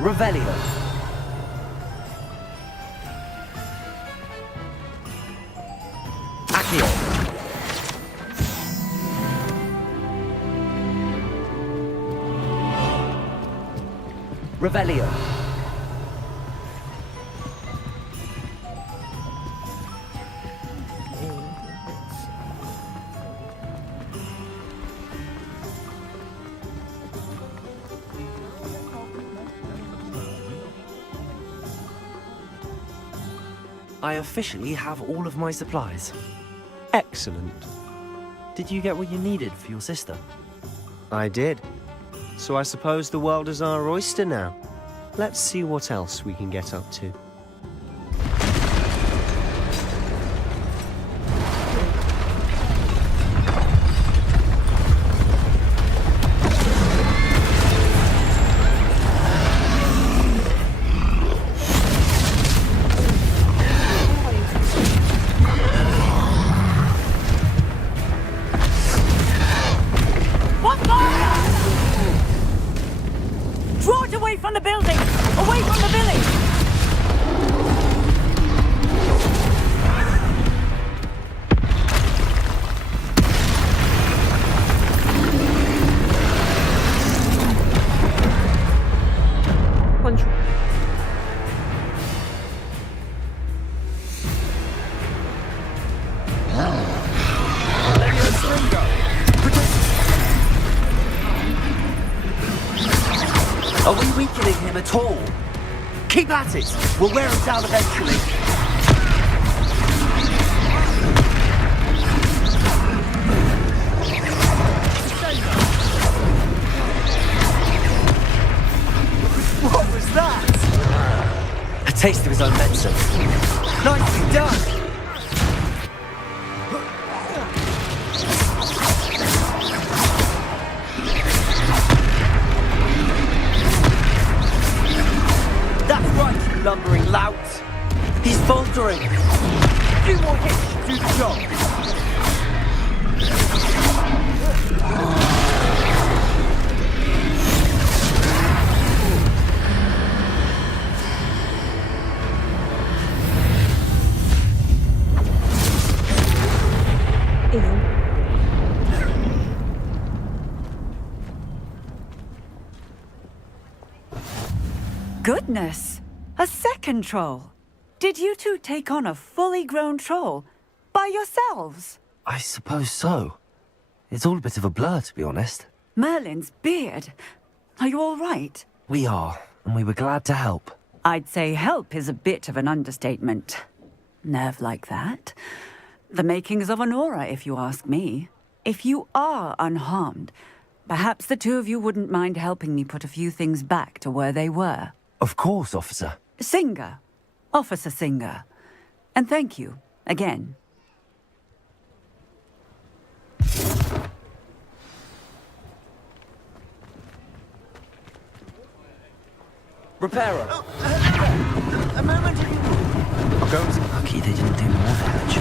Revelio. Accio. Revelio. I officially have all of my supplies. Excellent. Did you get what you needed for your sister? I did. So I suppose the world is our oyster now. Let's see what else we can get up to. Draw it away from the building! Away from the village! Punch. Are we weakening him at all? Keep at it! We'll wear him down eventually. What was that? A taste of his own medicine. Nicely done! That's right, you lumbering lout! He's faltering! Few more hits should do the job! Goodness! A second troll! Did you two take on a fully grown troll? By yourselves? I suppose so. It's all a bit of a blur, to be honest. Merlin's beard. Are you all right? We are, and we were glad to help. I'd say help is a bit of an understatement. Nerve like that. The makings of an aura, if you ask me. If you are unharmed, perhaps the two of you wouldn't mind helping me put a few things back to where they were. Of course, officer. Singer. Officer Singer. And thank you, again. Repairer. A moment. I'll go. Lucky they didn't do more damage.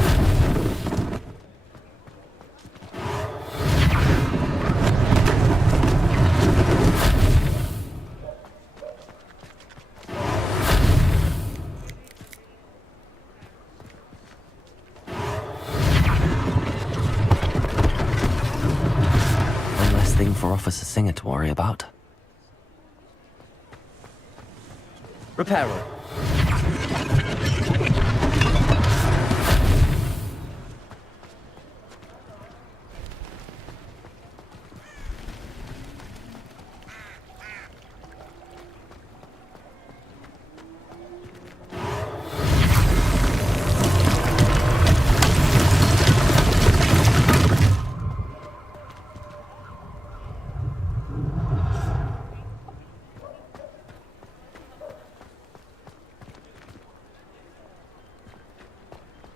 One less thing for Officer Singer to worry about. Repairer.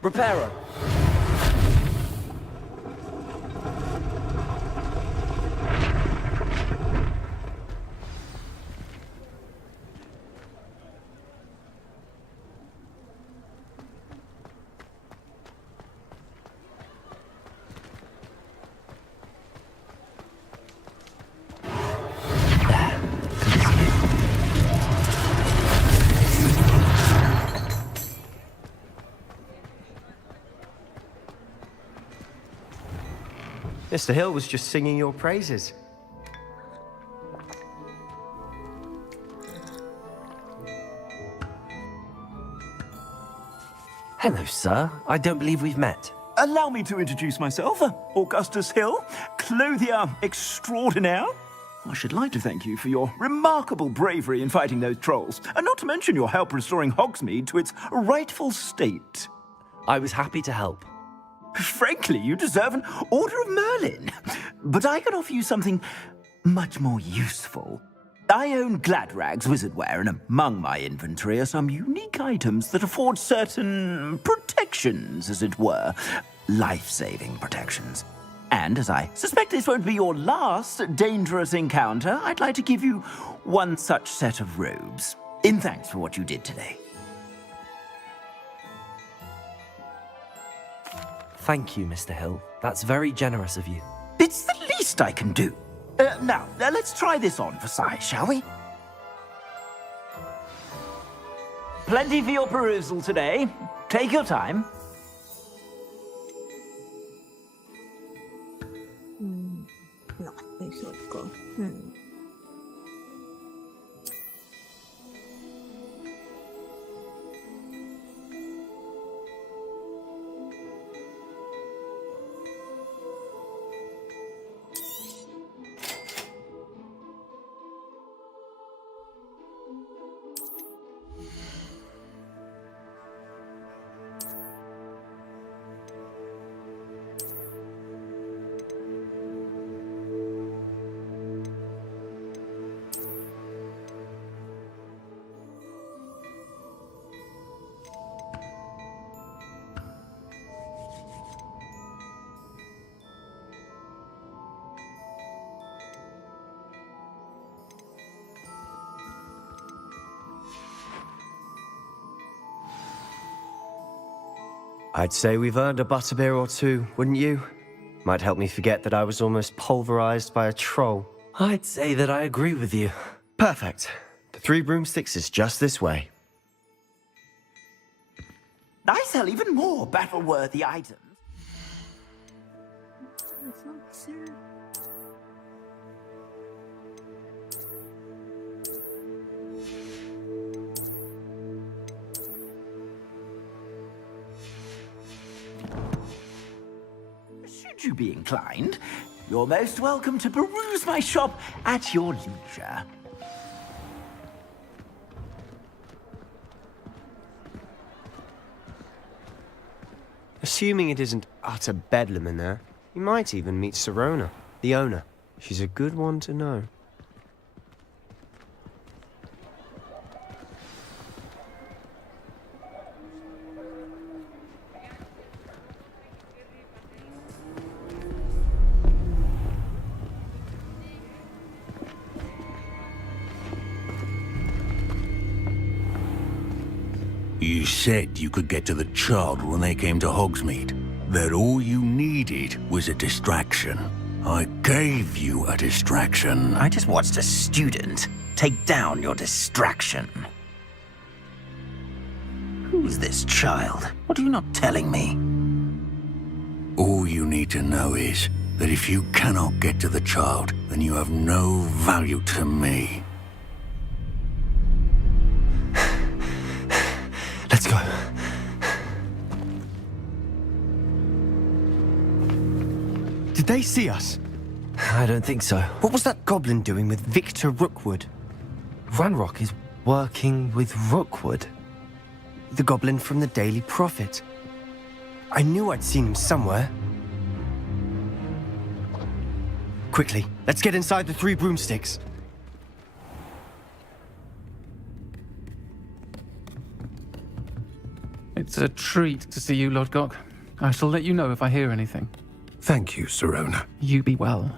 Repairer. Mr. Hill was just singing your praises. Hello, sir. I don't believe we've met. Allow me to introduce myself, Augustus Hill, clothier extraordinaire. I should like to thank you for your remarkable bravery in fighting those trolls, and not to mention your help restoring Hogsmeade to its rightful state. I was happy to help. Frankly, you deserve an Order of Merlin. But I can offer you something much more useful. I own Gladrag's wizardware, and among my inventory are some unique items that afford certain protections, as it were. Life-saving protections. And as I suspect this won't be your last dangerous encounter, I'd like to give you one such set of robes, in thanks for what you did today. Thank you, Mr. Hill. That's very generous of you. It's the least I can do. Now, let's try this on for size, shall we? Plenty for your perusal today. Take your time. No, it's not good. I'd say we've earned a butterbeer or two, wouldn't you? Might help me forget that I was almost pulverized by a troll. I'd say that I agree with you. Perfect. The Three Broomsticks is just this way. I sell even more battle-worthy items. Should you be inclined, you're most welcome to peruse my shop at your leisure. Assuming it isn't utter bedlam in there, you might even meet Sirona, the owner. She's a good one to know. You said you could get to the child when they came to Hogsmeade. That all you needed was a distraction. I gave you a distraction. I just watched a student take down your distraction. Who's this child? What are you not telling me? All you need to know is that if you cannot get to the child, then you have no value to me. Let's go. Did they see us? I don't think so. What was that goblin doing with Victor Rookwood? Ranrock is working with Rookwood. The goblin from the Daily Prophet. I knew I'd seen him somewhere. Quickly, let's get inside the Three Broomsticks. It's a treat to see you, Lodgok. I shall let you know if I hear anything. Thank you, Sirona. You be well.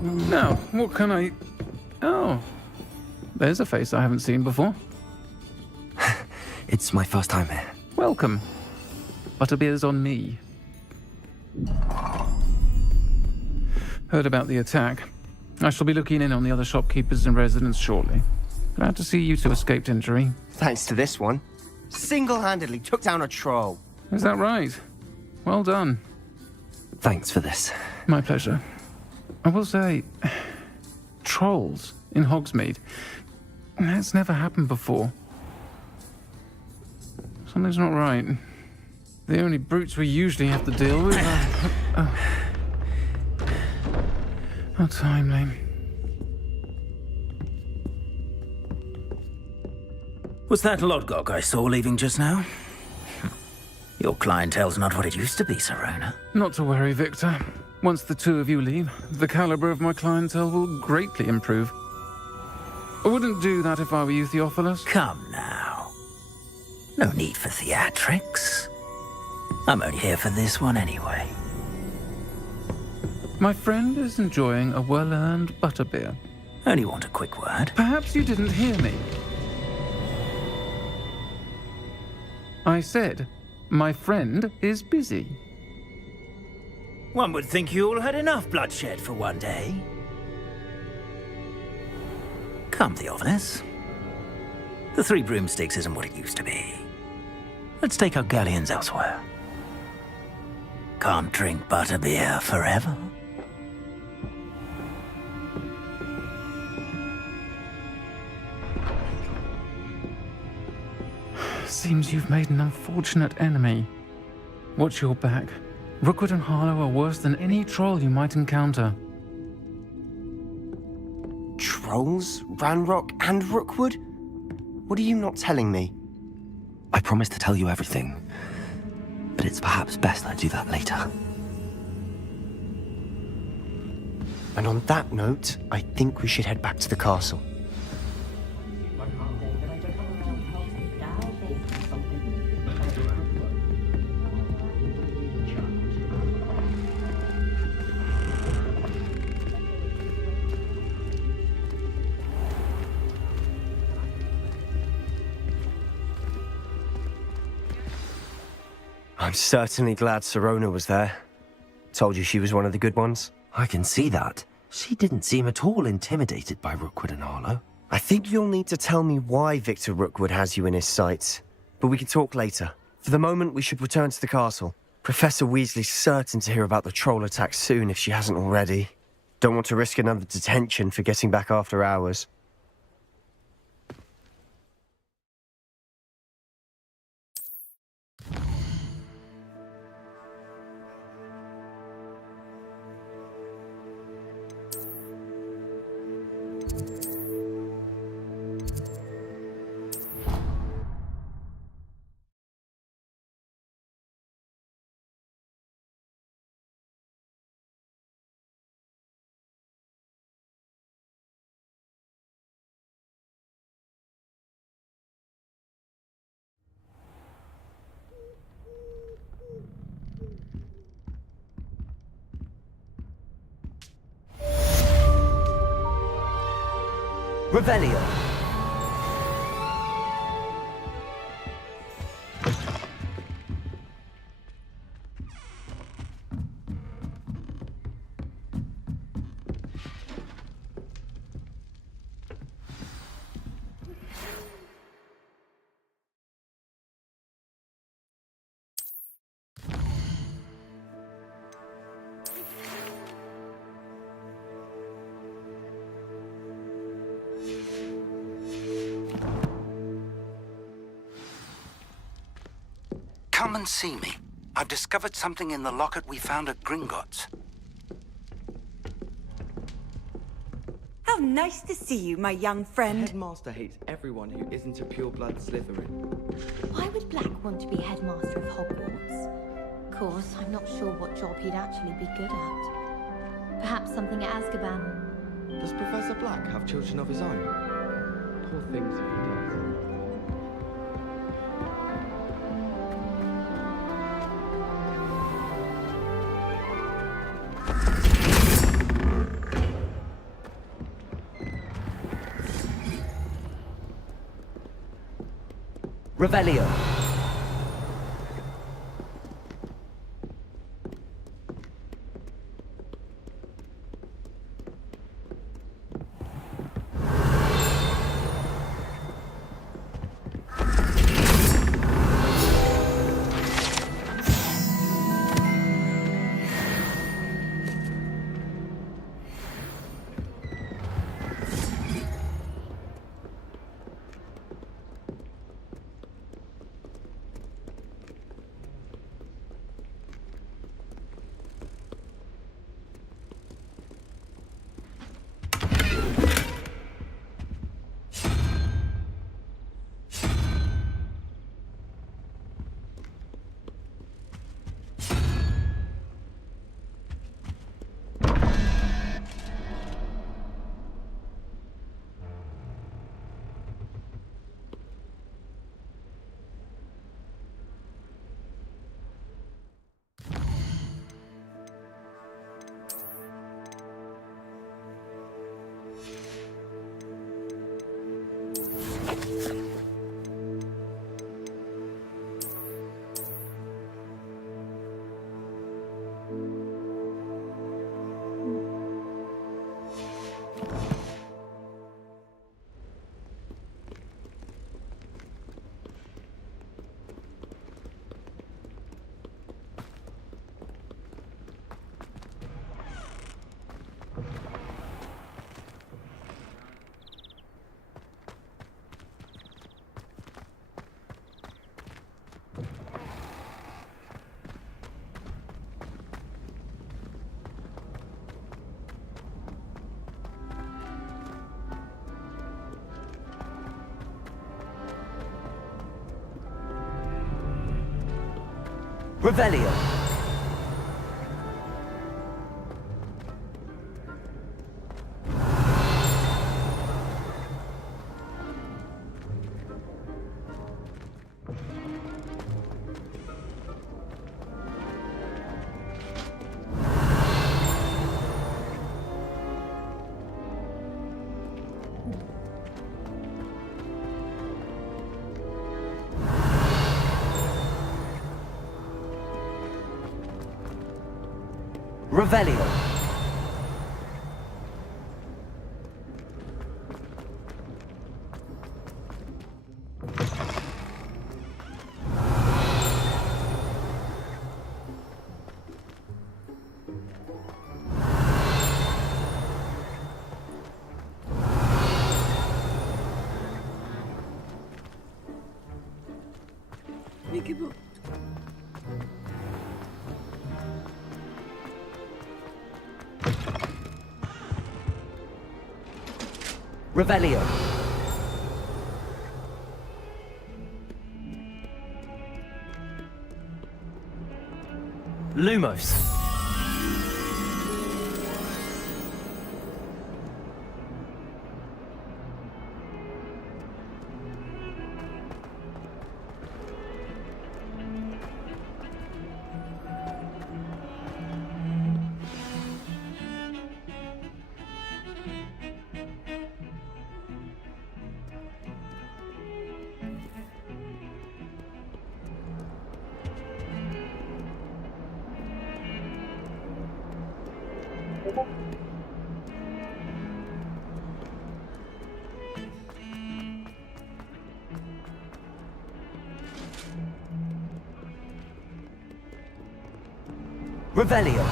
Now, what can I... Oh, there's a face I haven't seen before. It's my first time here. Welcome. Butterbeer's on me. Heard about the attack. I shall be looking in on the other shopkeepers and residents shortly. Glad to see you two escaped injury. Thanks to this one. Single-handedly took down a troll. Is that right? Well done. Thanks for this. My pleasure. I will say, trolls in Hogsmeade. That's never happened before. Something's not right. The only brutes we usually have to deal with are... How timely. Was that Lodgok I saw leaving just now? Your clientele's not what it used to be, Serona. Not to worry, Victor. Once the two of you leave, the caliber of my clientele will greatly improve. I wouldn't do that if I were you, Theophilus. Come now. No need for theatrics. I'm only here for this one anyway. My friend is enjoying a well-earned butterbeer. Only want a quick word. Perhaps you didn't hear me. I said, my friend is busy. One would think you all had enough bloodshed for one day. Come, Theophilus. The Three Broomsticks isn't what it used to be. Let's take our galleons elsewhere. Can't drink butterbeer forever. Seems you've made an unfortunate enemy. Watch your back. Rookwood and Harlow are worse than any troll you might encounter. Trolls? Ranrock and Rookwood? What are you not telling me? I promised to tell you everything, but it's perhaps best I do that later. And on that note, I think we should head back to the castle. I'm certainly glad Serona was there. Told you she was one of the good ones. I can see that. She didn't seem at all intimidated by Rookwood and Harlow. I think you'll need to tell me why Victor Rookwood has you in his sights. But we can talk later. For the moment, we should return to the castle. Professor Weasley's certain to hear about the troll attack soon if she hasn't already. Don't want to risk another detention for getting back after hours. Revelio. Come and see me. I've discovered something in the locket we found at Gringotts. How nice to see you, my young friend. The headmaster hates everyone who isn't a pure-blood Slytherin. Why would Black want to be headmaster of Hogwarts? Of course, I'm not sure what job he'd actually be good at. Perhaps something at Azkaban. Does Professor Black have children of his own? Poor things if he does. Revelio. Revelio. Revelio. Revelio. Lumos. Revelio.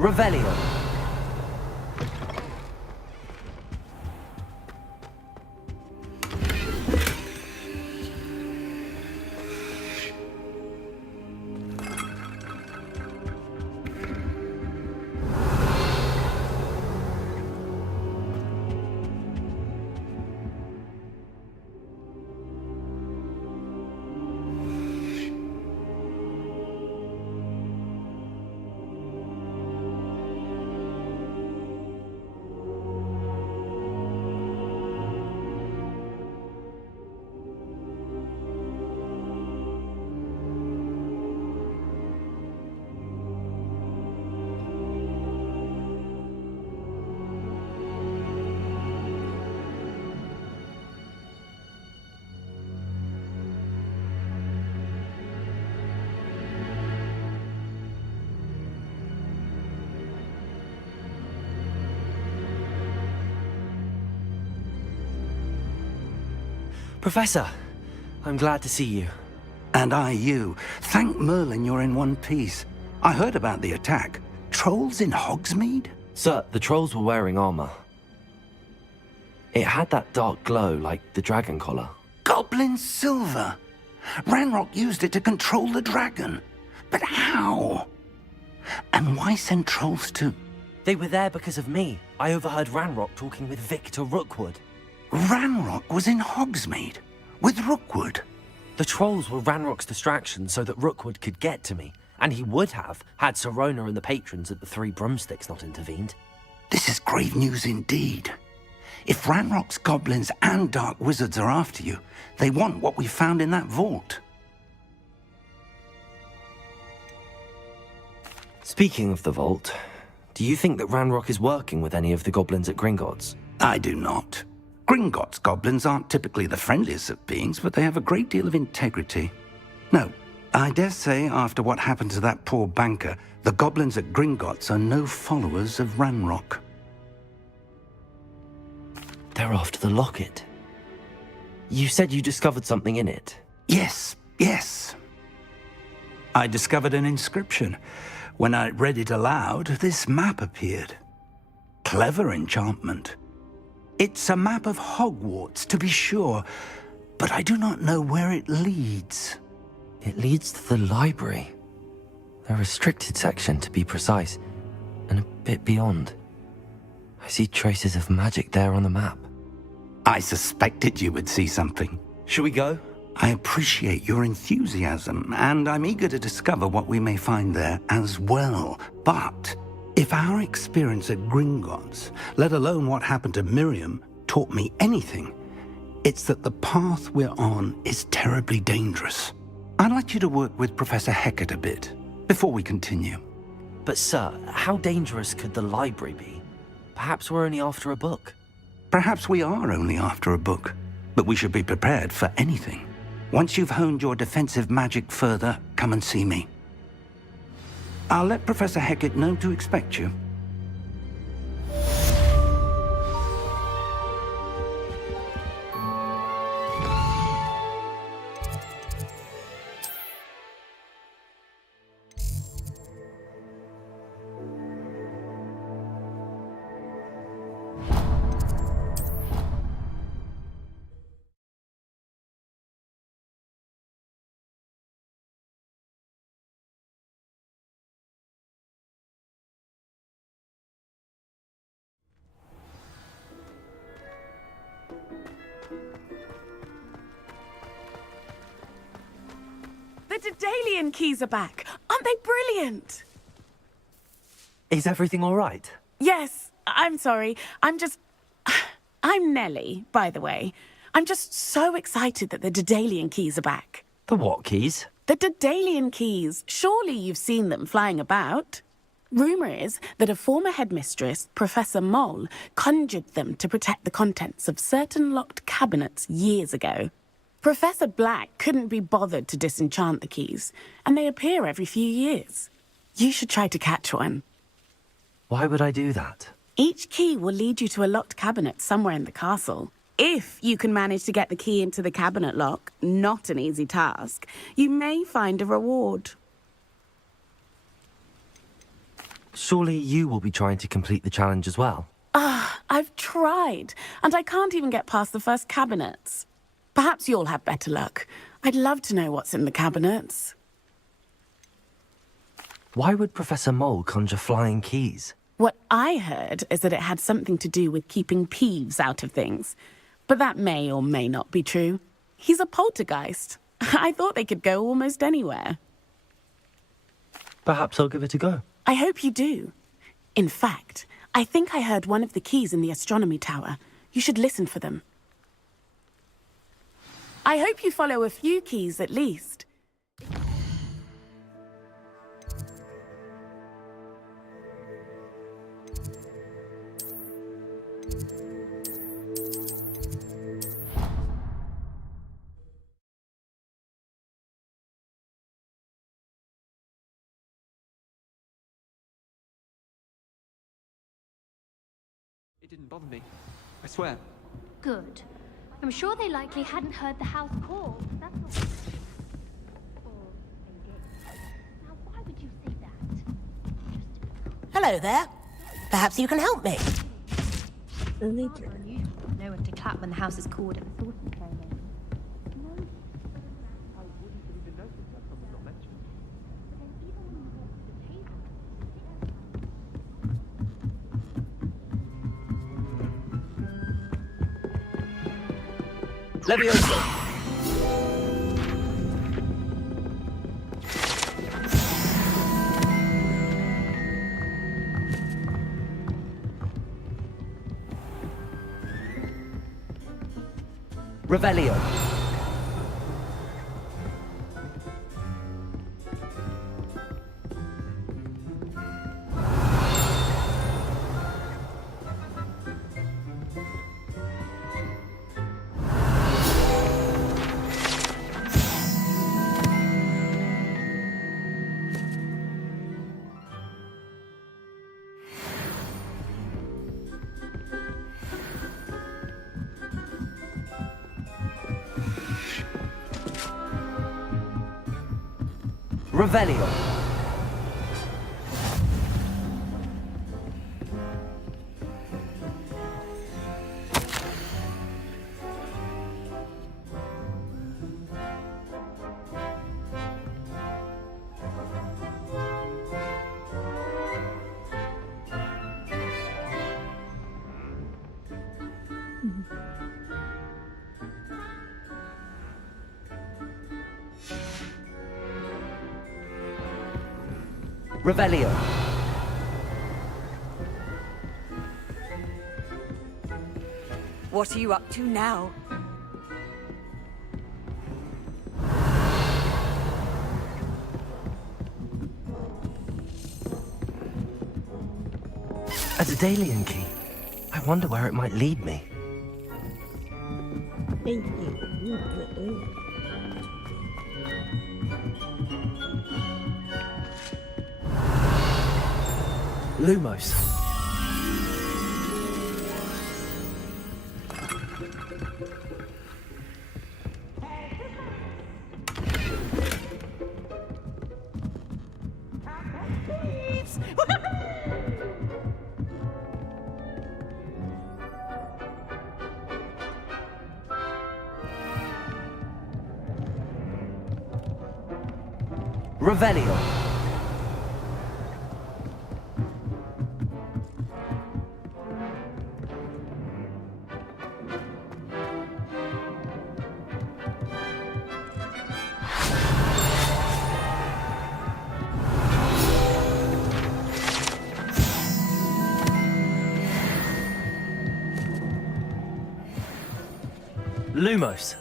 Revelio. Professor, I'm glad to see you. And I you. Thank Merlin you're in one piece. I heard about the attack. Trolls in Hogsmeade? Sir, the trolls were wearing armor. It had that dark glow like the dragon collar. Goblin silver! Ranrock used it to control the dragon. But how? And why send trolls too? They were there because of me. I overheard Ranrock talking with Victor Rookwood. Ranrock was in Hogsmeade? With Rookwood? The trolls were Ranrock's distraction so that Rookwood could get to me. And he would have, had Sirona and the patrons at the Three Broomsticks not intervened. This is grave news indeed. If Ranrock's goblins and dark wizards are after you, they want what we found in that vault. Speaking of the vault, do you think that Ranrock is working with any of the goblins at Gringotts? I do not. Gringotts goblins aren't typically the friendliest of beings, but they have a great deal of integrity. No, I dare say after what happened to that poor banker, the goblins at Gringotts are no followers of Ranrock. They're after the locket. You said you discovered something in it. Yes, yes. I discovered an inscription. When I read it aloud, this map appeared. Clever enchantment. It's a map of Hogwarts, to be sure, but I do not know where it leads. It leads to the library. The restricted section, to be precise, and a bit beyond. I see traces of magic there on the map. I suspected you would see something. Shall we go? I appreciate your enthusiasm, and I'm eager to discover what we may find there as well. But if our experience at Gringotts, let alone what happened to Miriam, taught me anything, it's that the path we're on is terribly dangerous. I'd like you to work with Professor Hecat a bit before we continue. But sir, how dangerous could the library be? Perhaps we're only after a book. Perhaps we are only after a book, but we should be prepared for anything. Once you've honed your defensive magic further, come and see me. I'll let Professor Hecat know to expect you. The Daedalian keys are back. Aren't they brilliant? Is everything all right? Yes, I'm sorry. I'm Nellie, by the way. I'm just so excited that the Daedalian keys are back. The what keys? The Daedalian keys. Surely you've seen them flying about. Rumour is that a former headmistress, Professor Mole, conjured them to protect the contents of certain locked cabinets years ago. Professor Black couldn't be bothered to disenchant the keys, and they appear every few years. You should try to catch one. Why would I do that? Each key will lead you to a locked cabinet somewhere in the castle. If you can manage to get the key into the cabinet lock, not an easy task, you may find a reward. Surely you will be trying to complete the challenge as well. I've tried, and I can't even get past the first cabinets. Perhaps you'll have better luck. I'd love to know what's in the cabinets. Why would Professor Mole conjure flying keys? What I heard is that it had something to do with keeping Peeves out of things. But that may or may not be true. He's a poltergeist. I thought they could go almost anywhere. Perhaps I'll give it a go. I hope you do. In fact, I think I heard one of the keys in the astronomy tower. You should listen for them. I hope you follow a few keys at least. It didn't bother me. I swear. Good. I'm sure they likely hadn't heard the house call. That's not... Or they did. Now, why would you say that? Hello there. Perhaps you can help me. Not unusual. No one to clap when the house is called at the sorting ceremony. Leviosa! Revelio. Revelio. Revelio. What are you up to now? A Daedalian key. I wonder where it might lead me. Lumos. Revelio. Lumos.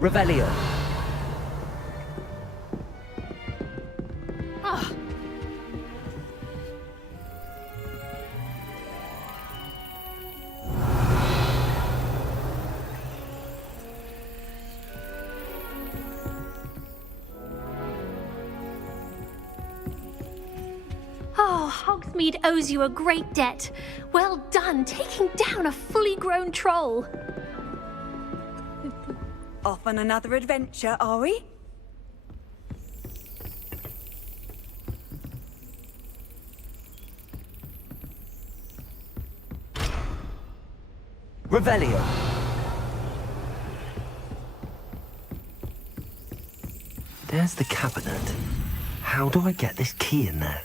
Revelio. Ah. Oh, Hogsmeade owes you a great debt. Well done, taking down a fully grown troll. Off on another adventure, are we? Revelio. There's the cabinet. How do I get this key in there?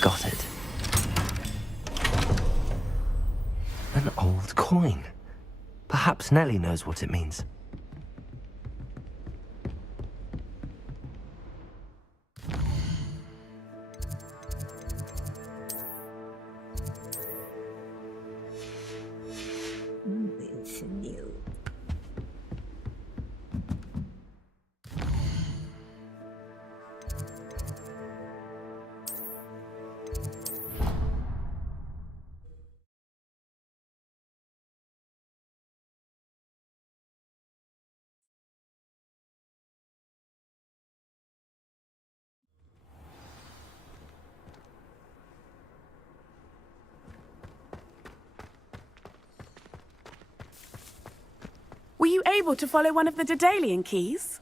Got it. An old coin. Perhaps Nellie knows what it means. It's new. Were you able to follow one of the Daedalian keys?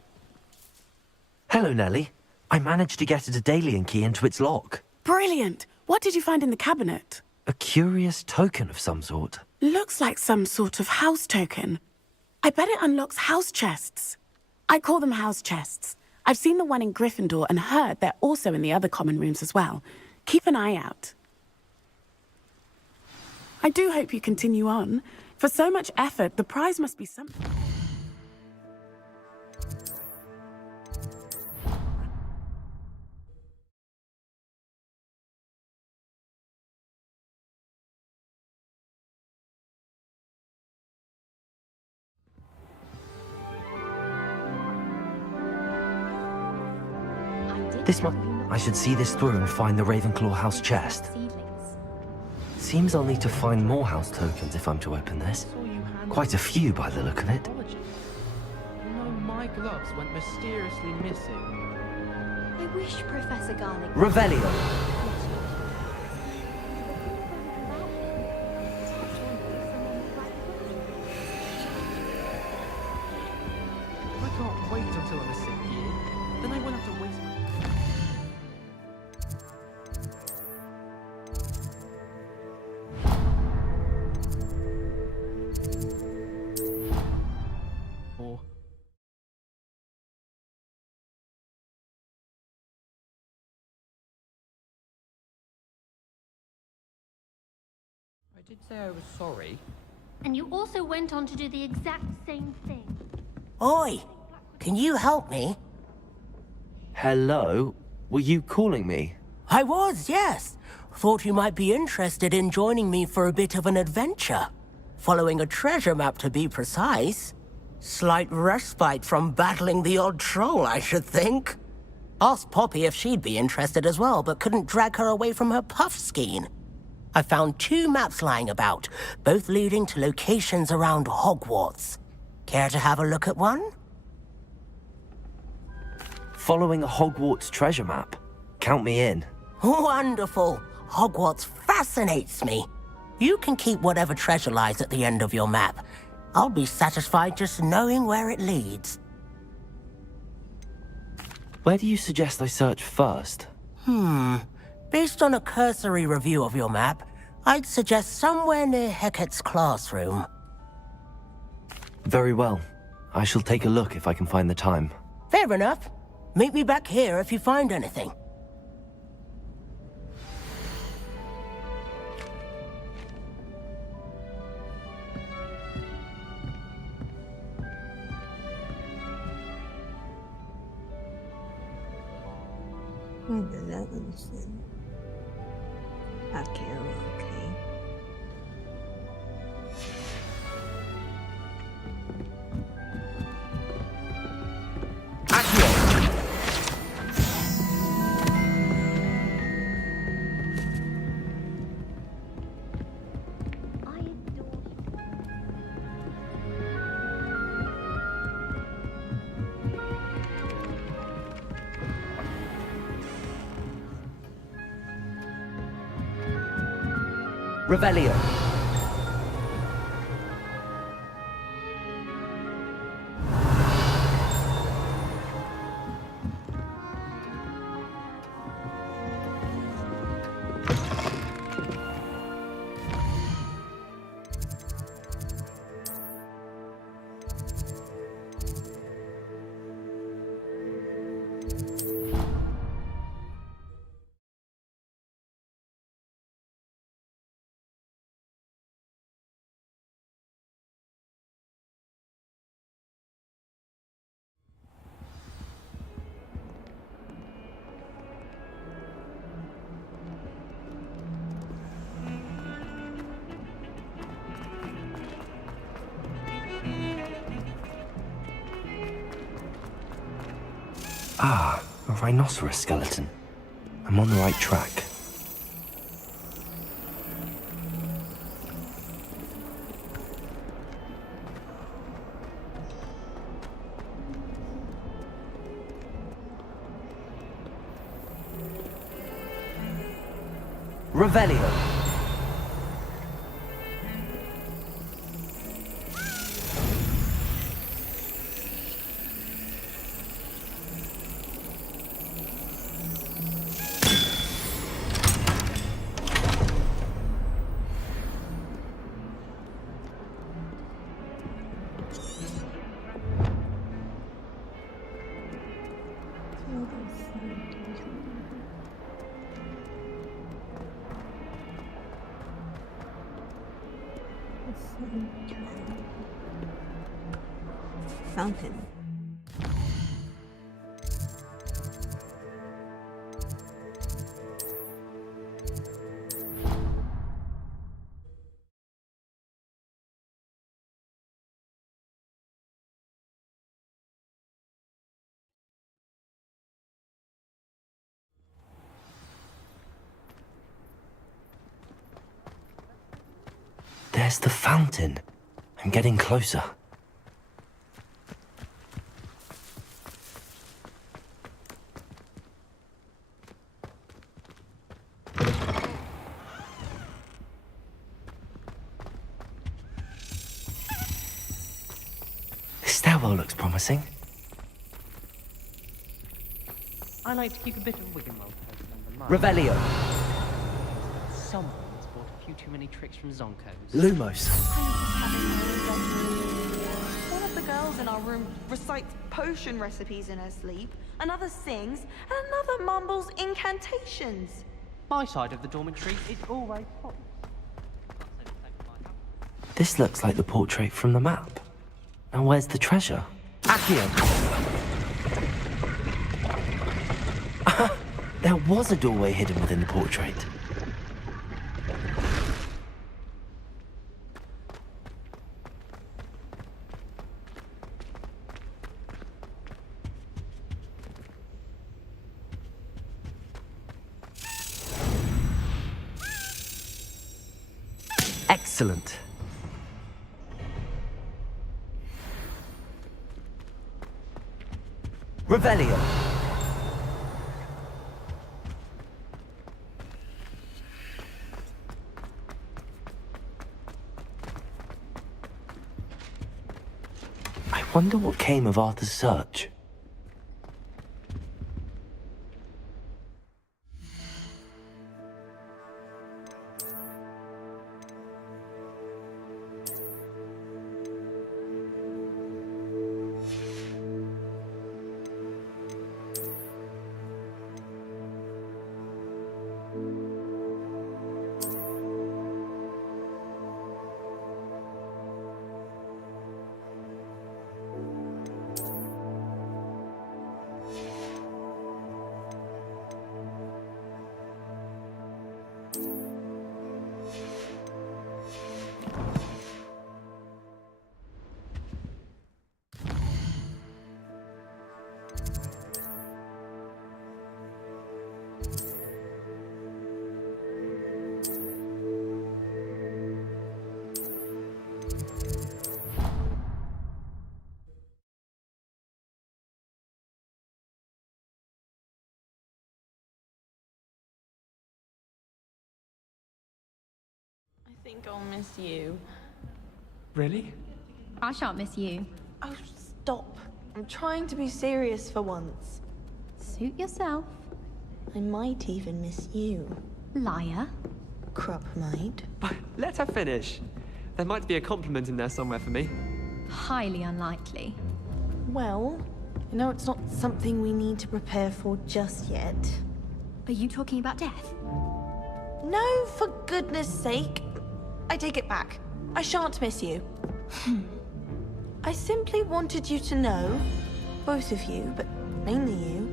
Hello, Nellie. I managed to get a Daedalian key into its lock. Brilliant! What did you find in the cabinet? A curious token of some sort. Looks like some sort of house token. I bet it unlocks house chests. I call them house chests. I've seen the one in Gryffindor and heard they're also in the other common rooms as well. Keep an eye out. I do hope you continue on. For so much effort, the prize must be something. This might... I should see this through and find the Ravenclaw house chest. Seems I'll need to find more house tokens if I'm to open this. Quite a few by the look of it. You know, my gloves went mysteriously missing. I wish Professor Garlic... Revelio! I can't wait until I'm a sick year. Then I won't have to waste my... I did say I was sorry. And you also went on to do the exact same thing. Oi! Can you help me? Hello? Were you calling me? I was, yes. Thought you might be interested in joining me for a bit of an adventure. Following a treasure map, to be precise. Slight respite from battling the odd troll, I should think. Asked Poppy if she'd be interested as well, but couldn't drag her away from her puff skein. I found 2 maps lying about, both leading to locations around Hogwarts. Care to have a look at one? Following a Hogwarts treasure map. Count me in. Wonderful. Hogwarts fascinates me. You can keep whatever treasure lies at the end of your map. I'll be satisfied just knowing where it leads. Where do you suggest I search first? Based on a cursory review of your map, I'd suggest somewhere near Hecat's classroom. Very well. I shall take a look if I can find the time. Fair enough. Meet me back here if you find anything. Where did that understand? Okay. Revelio. Ah, a rhinoceros skeleton. I'm on the right track. Revelio. Fountain. There's the fountain. I'm getting closer. This stairwell looks promising. I like to keep a bit of Wiggenweld under mine. Revelio. Someone's bought a few too many tricks from Zonko's. Lumos. One of the girls in our room recites potion recipes in her sleep, another sings, and another mumbles incantations. My side of the dormitory is always hot. This looks like the portrait from the map. Now where's the treasure? Accio! There was a doorway hidden within the portrait. Excellent. Revelio. I wonder what came of Arthur's search. I think I'll miss you. Really? I shan't miss you. Oh, stop. I'm trying to be serious for once. Suit yourself. I might even miss you. Liar. Crop might. Let her finish. There might be a compliment in there somewhere for me. Highly unlikely. Well, you know it's not something we need to prepare for just yet. Are you talking about death? No, for goodness sake. I take it back. I shan't miss you. I simply wanted you to know, both of you, but mainly you,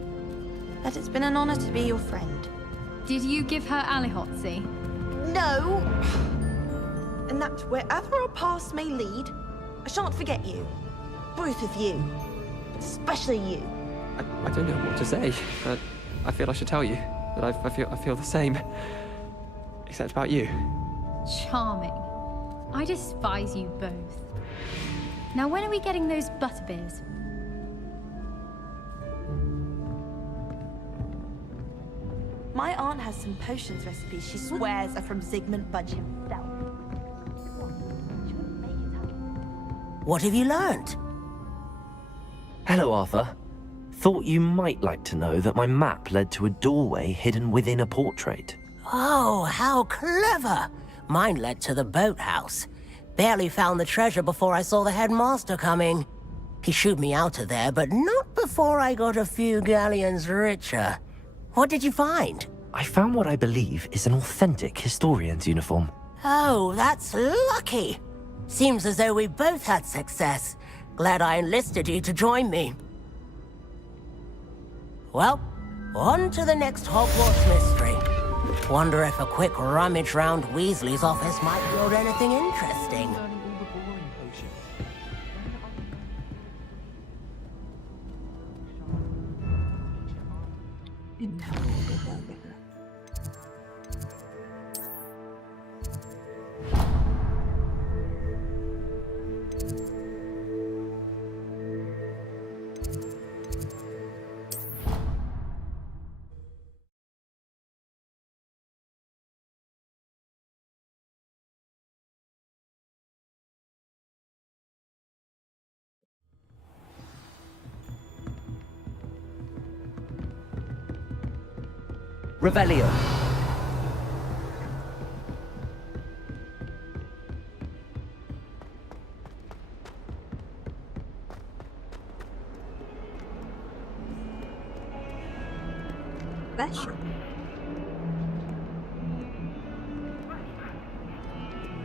that it's been an honor to be your friend. Did you give her Alihotzi? No! And that wherever our paths may lead, I shan't forget you. Both of you. But especially you. I don't know what to say. I feel I should tell you that I feel the same. Except about you. Charming. I despise you both. Now when are we getting those butterbeers? My aunt has some potions recipes she swears are from Zygmunt Budge himself. What have you learnt? Hello, Arthur. Thought you might like to know that my map led to a doorway hidden within a portrait. Oh, how clever! Mine led to the boathouse. Barely found the treasure before I saw the headmaster coming. He shooed me out of there, but not before I got a few galleons richer. What did you find? I found what I believe is an authentic historian's uniform. Oh, that's lucky. Seems as though we both had success. Glad I enlisted you to join me. Well, on to the next Hogwarts mystery. Wonder if a quick rummage round Weasley's office might yield anything interesting. Revelio. Special.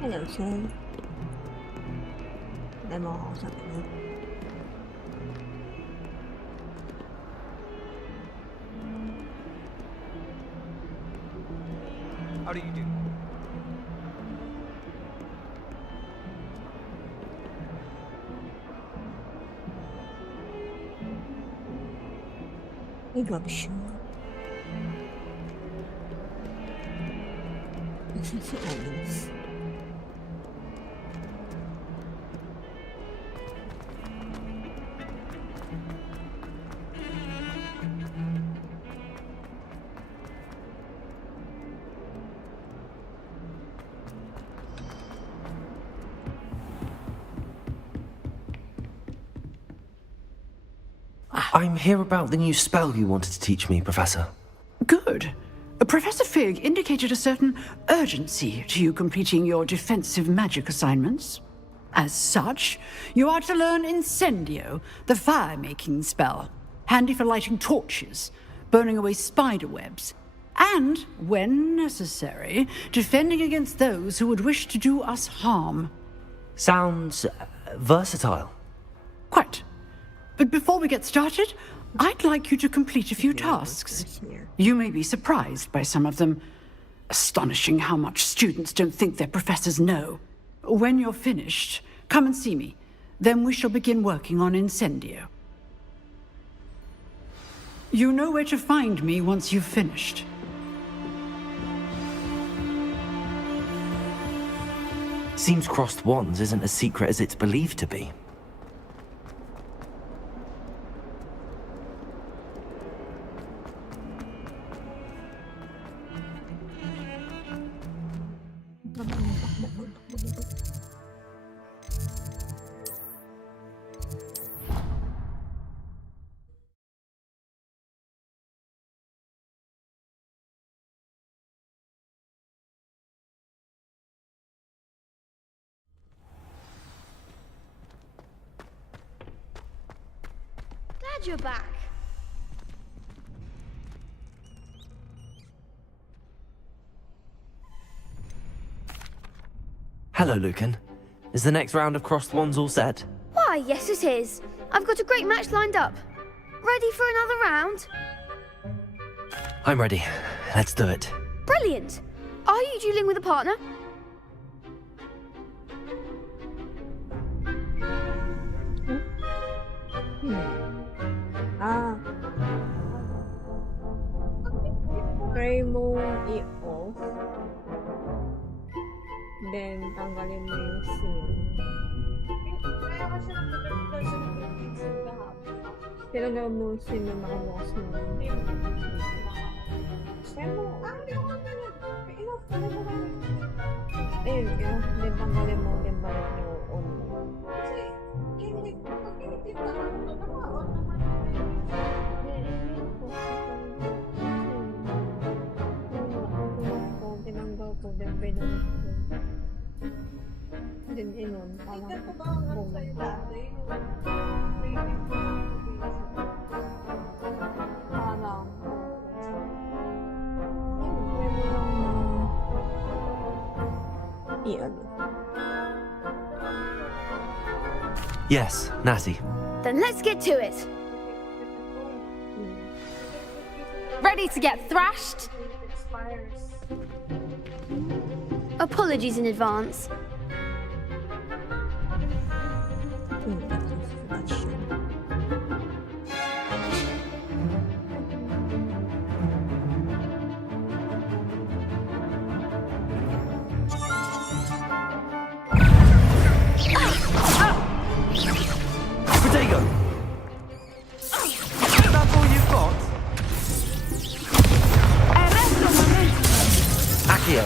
Hello, sir. Them all something. How do you do? Eruption. This is always. I'm here about the new spell you wanted to teach me, Professor. Good. Professor Fig indicated a certain urgency to you completing your defensive magic assignments. As such, you are to learn Incendio, the fire-making spell, handy for lighting torches, burning away spider webs, and, when necessary, defending against those who would wish to do us harm. Sounds versatile. Quite. But before we get started, I'd like you to complete a few tasks. You may be surprised by some of them. Astonishing how much students don't think their professors know. When you're finished, come and see me. Then we shall begin working on Incendio. You know where to find me once you've finished. Seems crossed wands isn't as secret as it's believed to be. Glad you're back. Hello, Lucan. Is the next round of crossed wands all set? Why, yes it is. I've got a great match lined up. Ready for another round? I'm ready. Let's do it. Brilliant. Are you dueling with a partner? Try mo i-off. Then, tanggalin mo yung scene. Tinanggal mo yung scene na nakabukas mo. Ayun, i-off. Then, tanggalin mo. Then, balik nyo on. Tinanggal ko, then binalik ko. Then inon, parang bumalik. Parang pwede lang na i-ano. Yes, Natty. Then let's get to it. Ready to get thrashed? Apologies in advance. Potato! That's all you've got? Accio!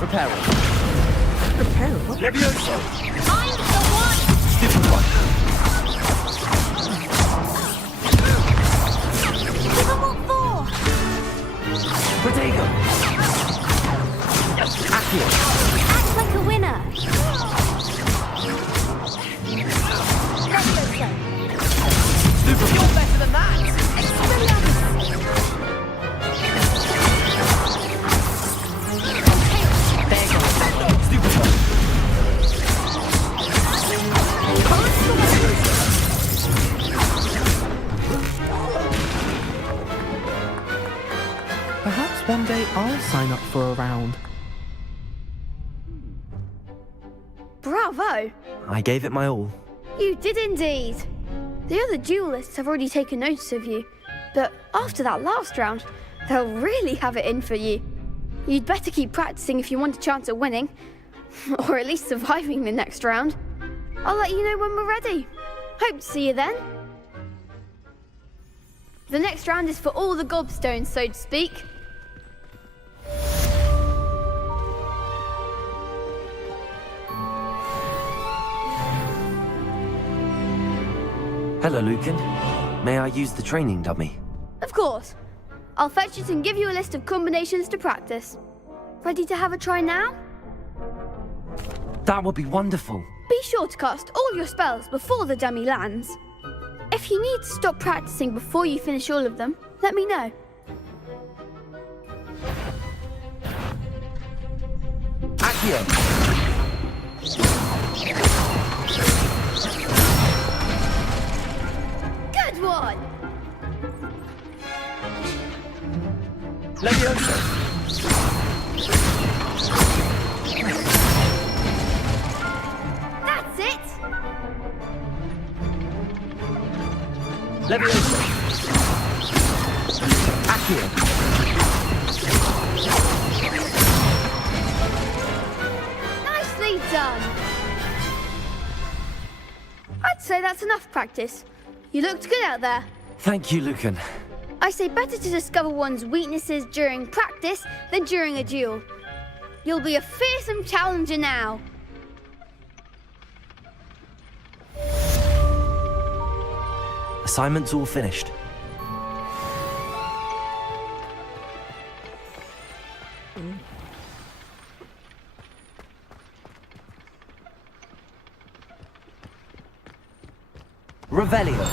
Reparo. Reparo? Levioso! I'm the one! Stupid one. Give 'em what for! Potato! Accio! Act like a winner! Stupid! You're better than that! Perhaps one day I'll sign up for a round. Bravo! I gave it my all. You did indeed. The other duelists have already taken notice of you, but after that last round, they'll really have it in for you. You'd better keep practicing if you want a chance at winning, or at least surviving the next round. I'll let you know when we're ready. Hope to see you then. The next round is for all the gobstones, so to speak. Hello, Lucan. May I use the training dummy? Of course. I'll fetch it and give you a list of combinations to practice. Ready to have a try now? That would be wonderful. Be sure to cast all your spells before the dummy lands. If you need to stop practicing before you finish all of them, let me know. Accio! Good one! Levioso! That's it! Levioso! Accio! Nicely done! I'd say that's enough practice. You looked good out there. Thank you, Lucan. I say better to discover one's weaknesses during practice than during a duel. You'll be a fearsome challenger now. Assignment's all finished. Revelio.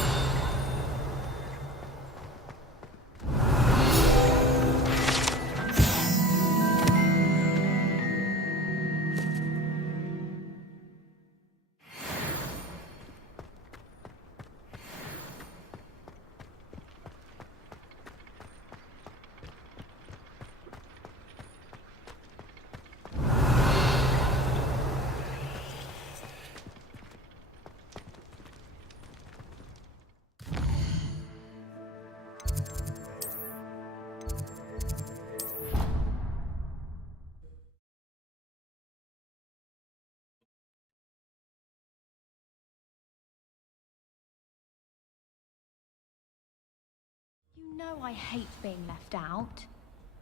You know I hate being left out.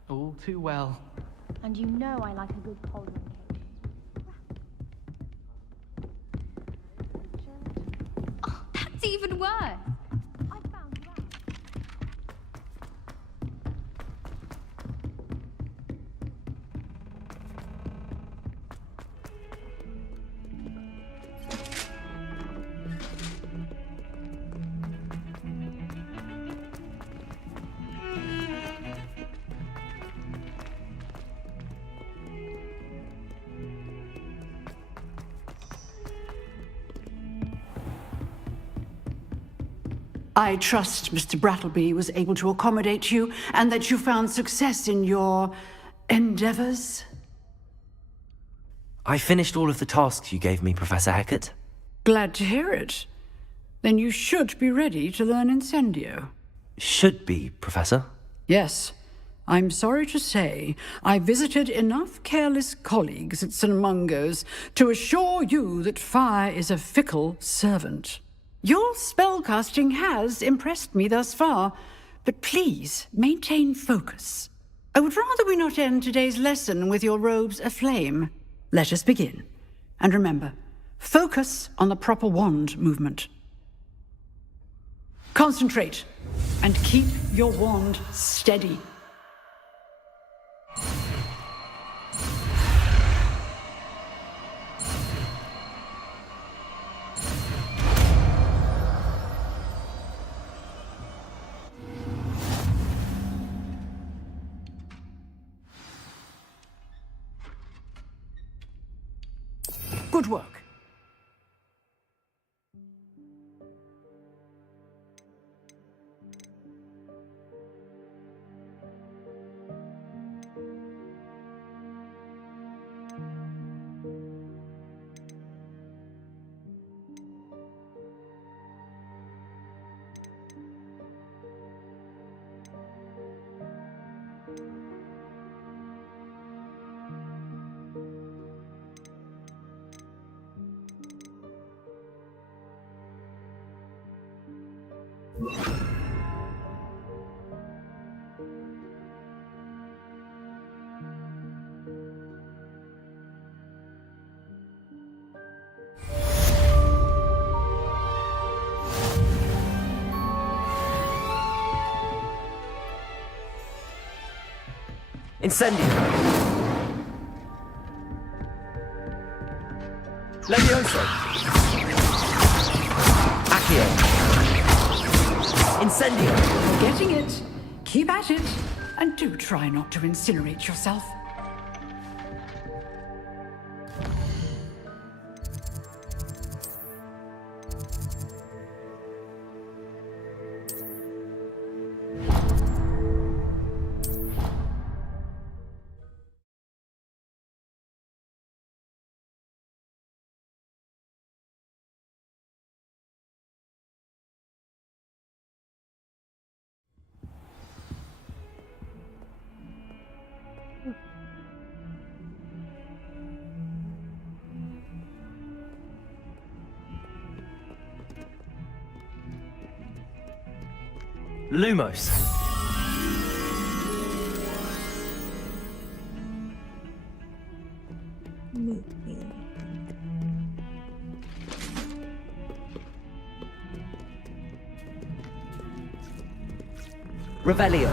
All too well. And you know I like a good cauldron cake. Oh, that's even worse. I found you out. I trust Mr. Brattleby was able to accommodate you and that you found success in your endeavors. I finished all of the tasks you gave me, Professor Hecat. Glad to hear it. Then you should be ready to learn Incendio. Should be, Professor. Yes. I'm sorry to say, I visited enough careless colleagues at St. Mungo's to assure you that fire is a fickle servant. Your spellcasting has impressed me thus far, but please maintain focus. I would rather we not end today's lesson with your robes aflame. Let us begin. And remember, focus on the proper wand movement. Concentrate, and keep your wand steady. Good work. Incendio! Levioso! Accio! Incendio! You're getting it. Keep at it. And do try not to incinerate yourself. Lumos! Revelio!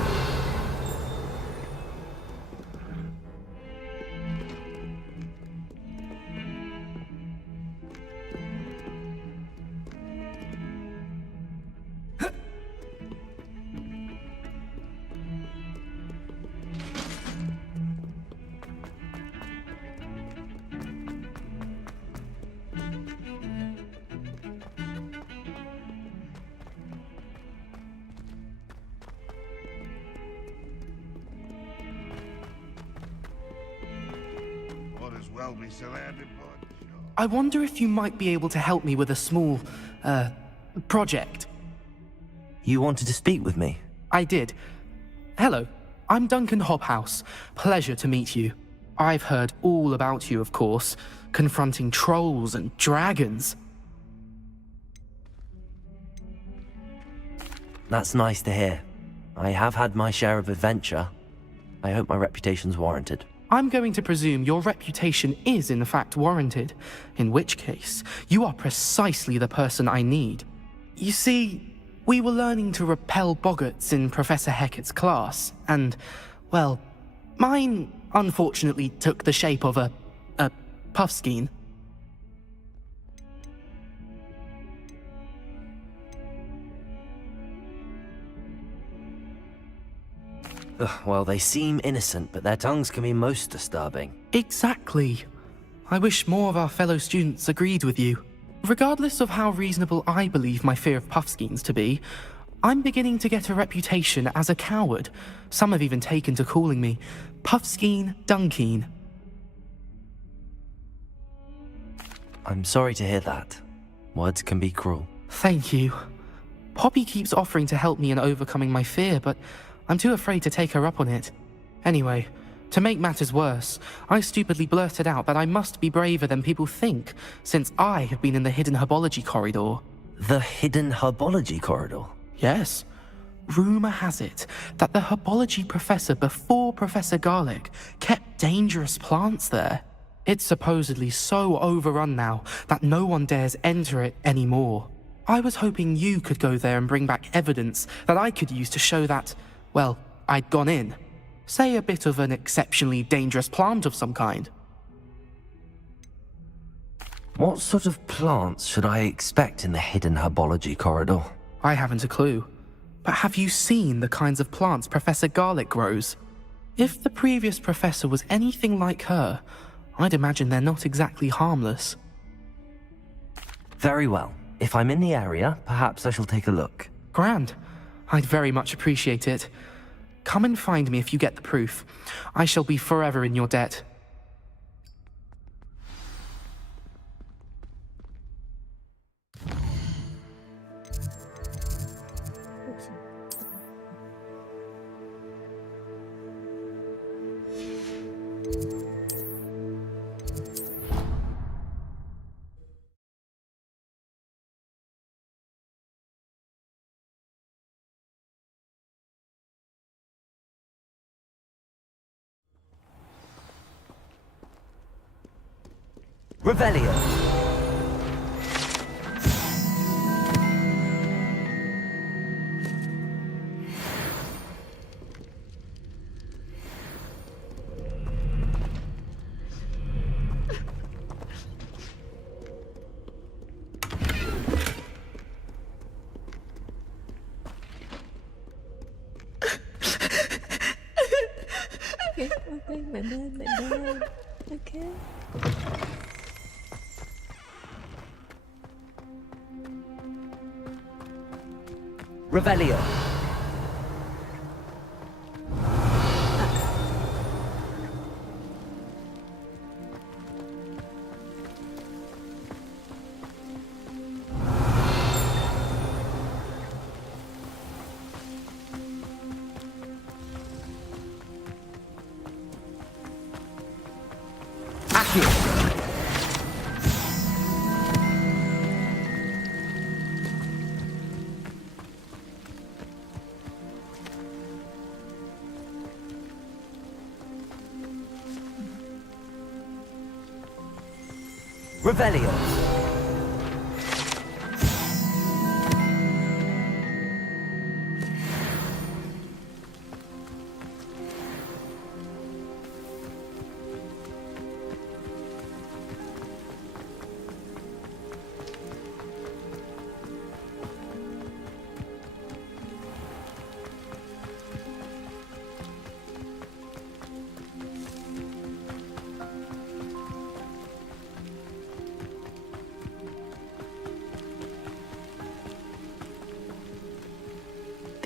I wonder if you might be able to help me with a small, project. You wanted to speak with me? I did. Hello, I'm Duncan Hobhouse. Pleasure to meet you. I've heard all about you, of course, confronting trolls and dragons. That's nice to hear. I have had my share of adventure. I hope my reputation's warranted. I'm going to presume your reputation is in fact warranted, in which case, you are precisely the person I need. You see, we were learning to repel boggarts in Professor Hecat's class, and, well, mine unfortunately took the shape of a puffskein. Well, they seem innocent, but their tongues can be most disturbing. Exactly. I wish more of our fellow students agreed with you. Regardless of how reasonable I believe my fear of puffskeins to be, I'm beginning to get a reputation as a coward. Some have even taken to calling me Puffskein Dunkeen. I'm sorry to hear that. Words can be cruel. Thank you. Poppy keeps offering to help me in overcoming my fear, but I'm too afraid to take her up on it. Anyway, to make matters worse, I stupidly blurted out that I must be braver than people think, since I have been in the hidden herbology corridor. The hidden herbology corridor? Yes. Rumour has it that the herbology professor before Professor Garlic kept dangerous plants there. It's supposedly so overrun now that no one dares enter it anymore. I was hoping you could go there and bring back evidence that I could use to show that, well, I'd gone in. Say a bit of an exceptionally dangerous plant of some kind. What sort of plants should I expect in the hidden herbology corridor? I haven't a clue. But have you seen the kinds of plants Professor Garlic grows? If the previous professor was anything like her, I'd imagine they're not exactly harmless. Very well. If I'm in the area, perhaps I shall take a look. Grand. I'd very much appreciate it. Come and find me if you get the proof. I shall be forever in your debt. Revelio. Okay, my bad. Okay. Revelio. Revelio.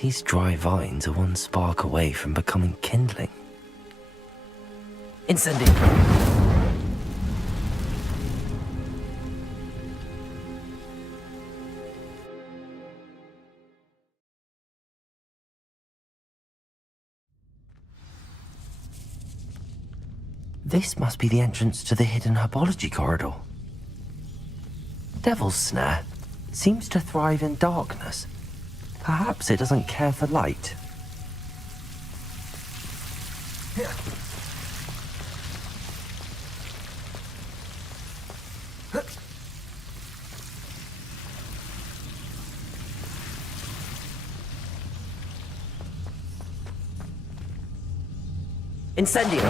These dry vines are one spark away from becoming kindling. Incendio! This must be the entrance to the hidden herbology corridor. Devil's Snare seems to thrive in darkness. Perhaps it doesn't care for light. Incendio!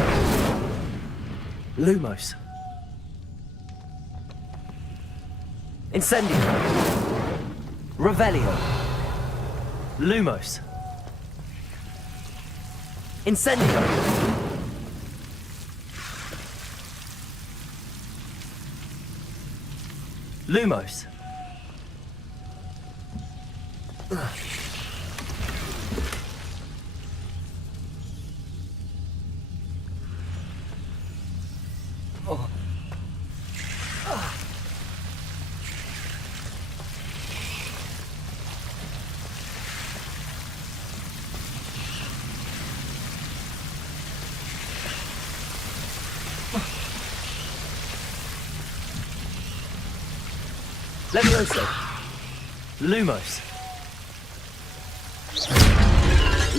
Lumos. Incendio! Revelio! Lumos. Incendio. Lumos. Levioso. Lumos.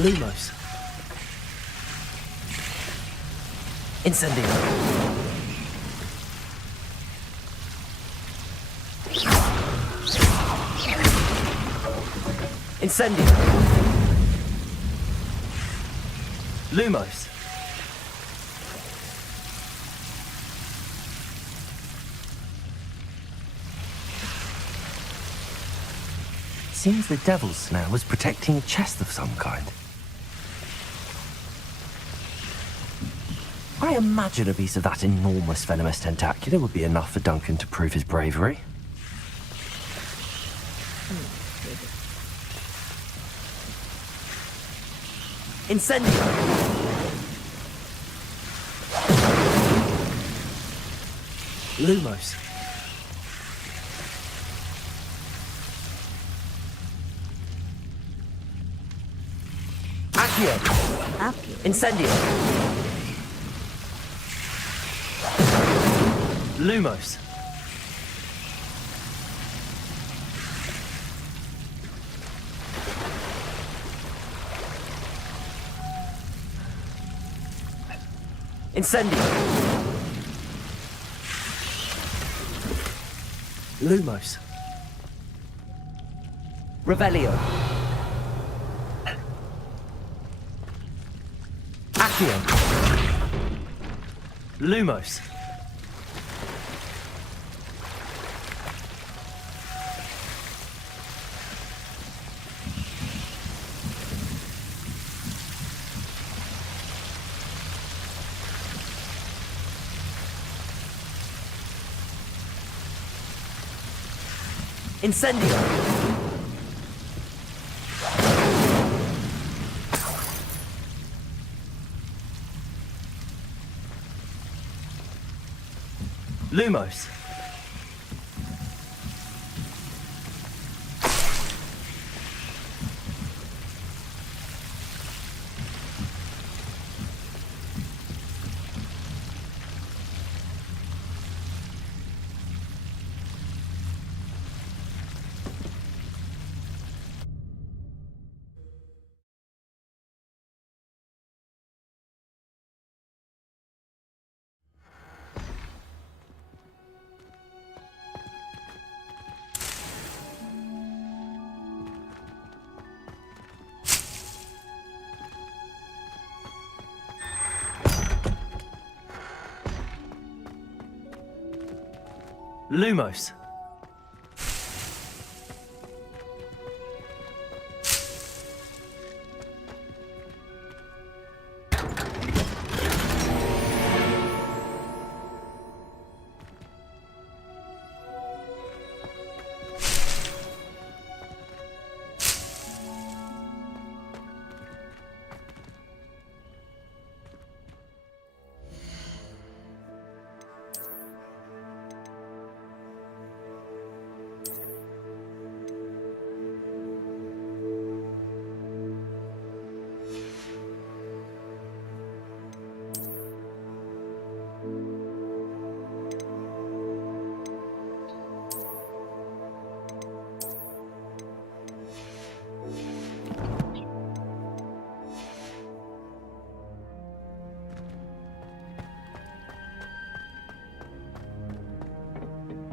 Lumos. Incendio. Incendio. Lumos. Seems the devil's snare was protecting a chest of some kind. I imagine a piece of that enormous venomous tentacula would be enough for Duncan to prove his bravery. Incendio! Lumos. Accio. Incendio. Lumos. Incendio. Lumos. Revelio. Accio. Lumos. Incendio. Lumos. Lumos.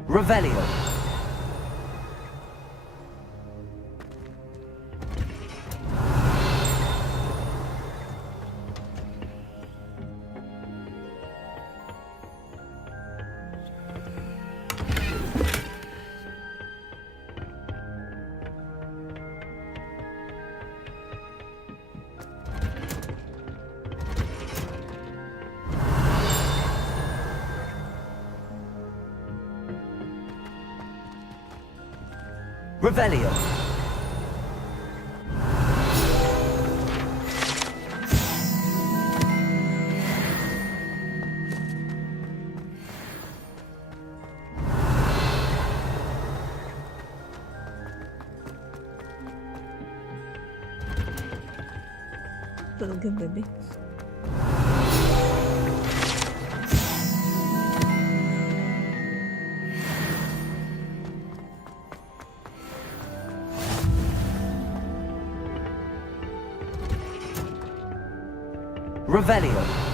Revelio. Revelio. 그러겠네. Revelio.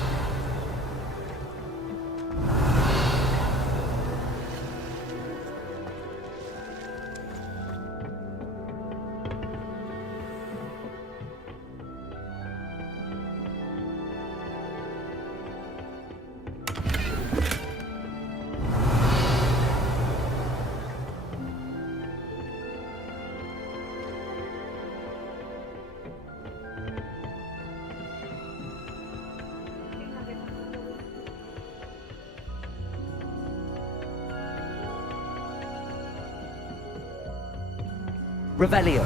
Revelio.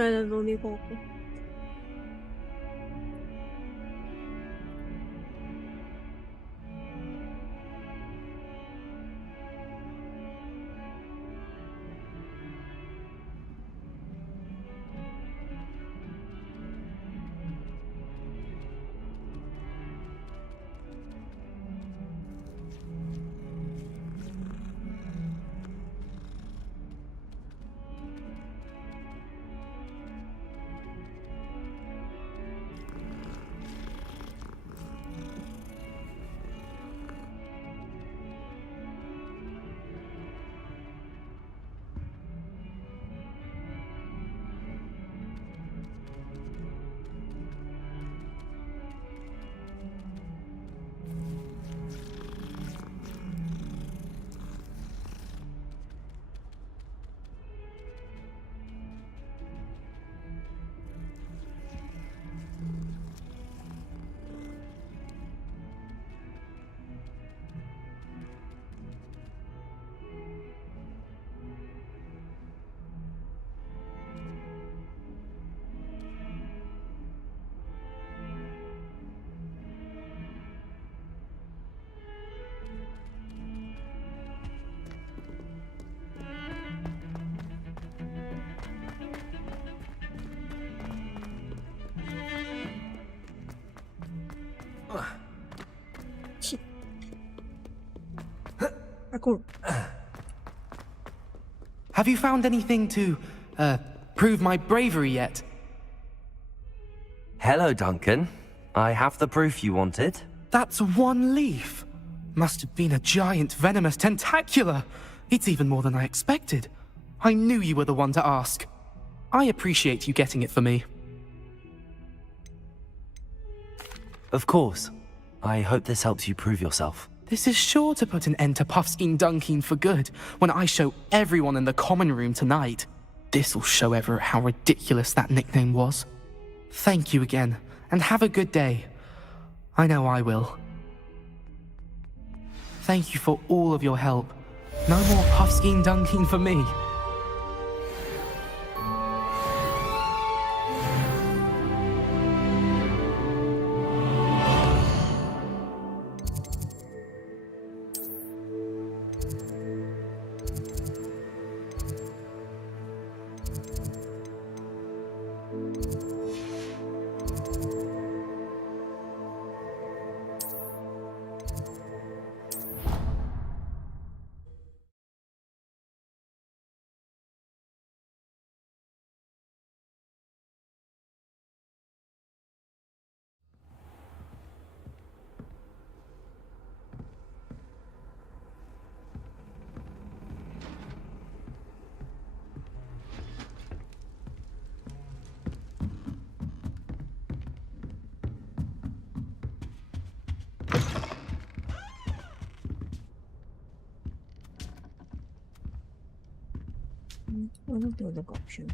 나는 논의가 없고. Have you found anything to, prove my bravery yet? Hello, Duncan. I have the proof you wanted. That's one leaf. Must have been a giant venomous tentacula. It's even more than I expected. I knew you were the one to ask. I appreciate you getting it for me. Of course. I hope this helps you prove yourself. This is sure to put an end to Puffskein Dunkeen for good when I show everyone in the common room tonight. This'll show Everett how ridiculous that nickname was. Thank you again, and have a good day. I know I will. Thank you for all of your help. No more Puffskein Dunkeen for me. One of the other option.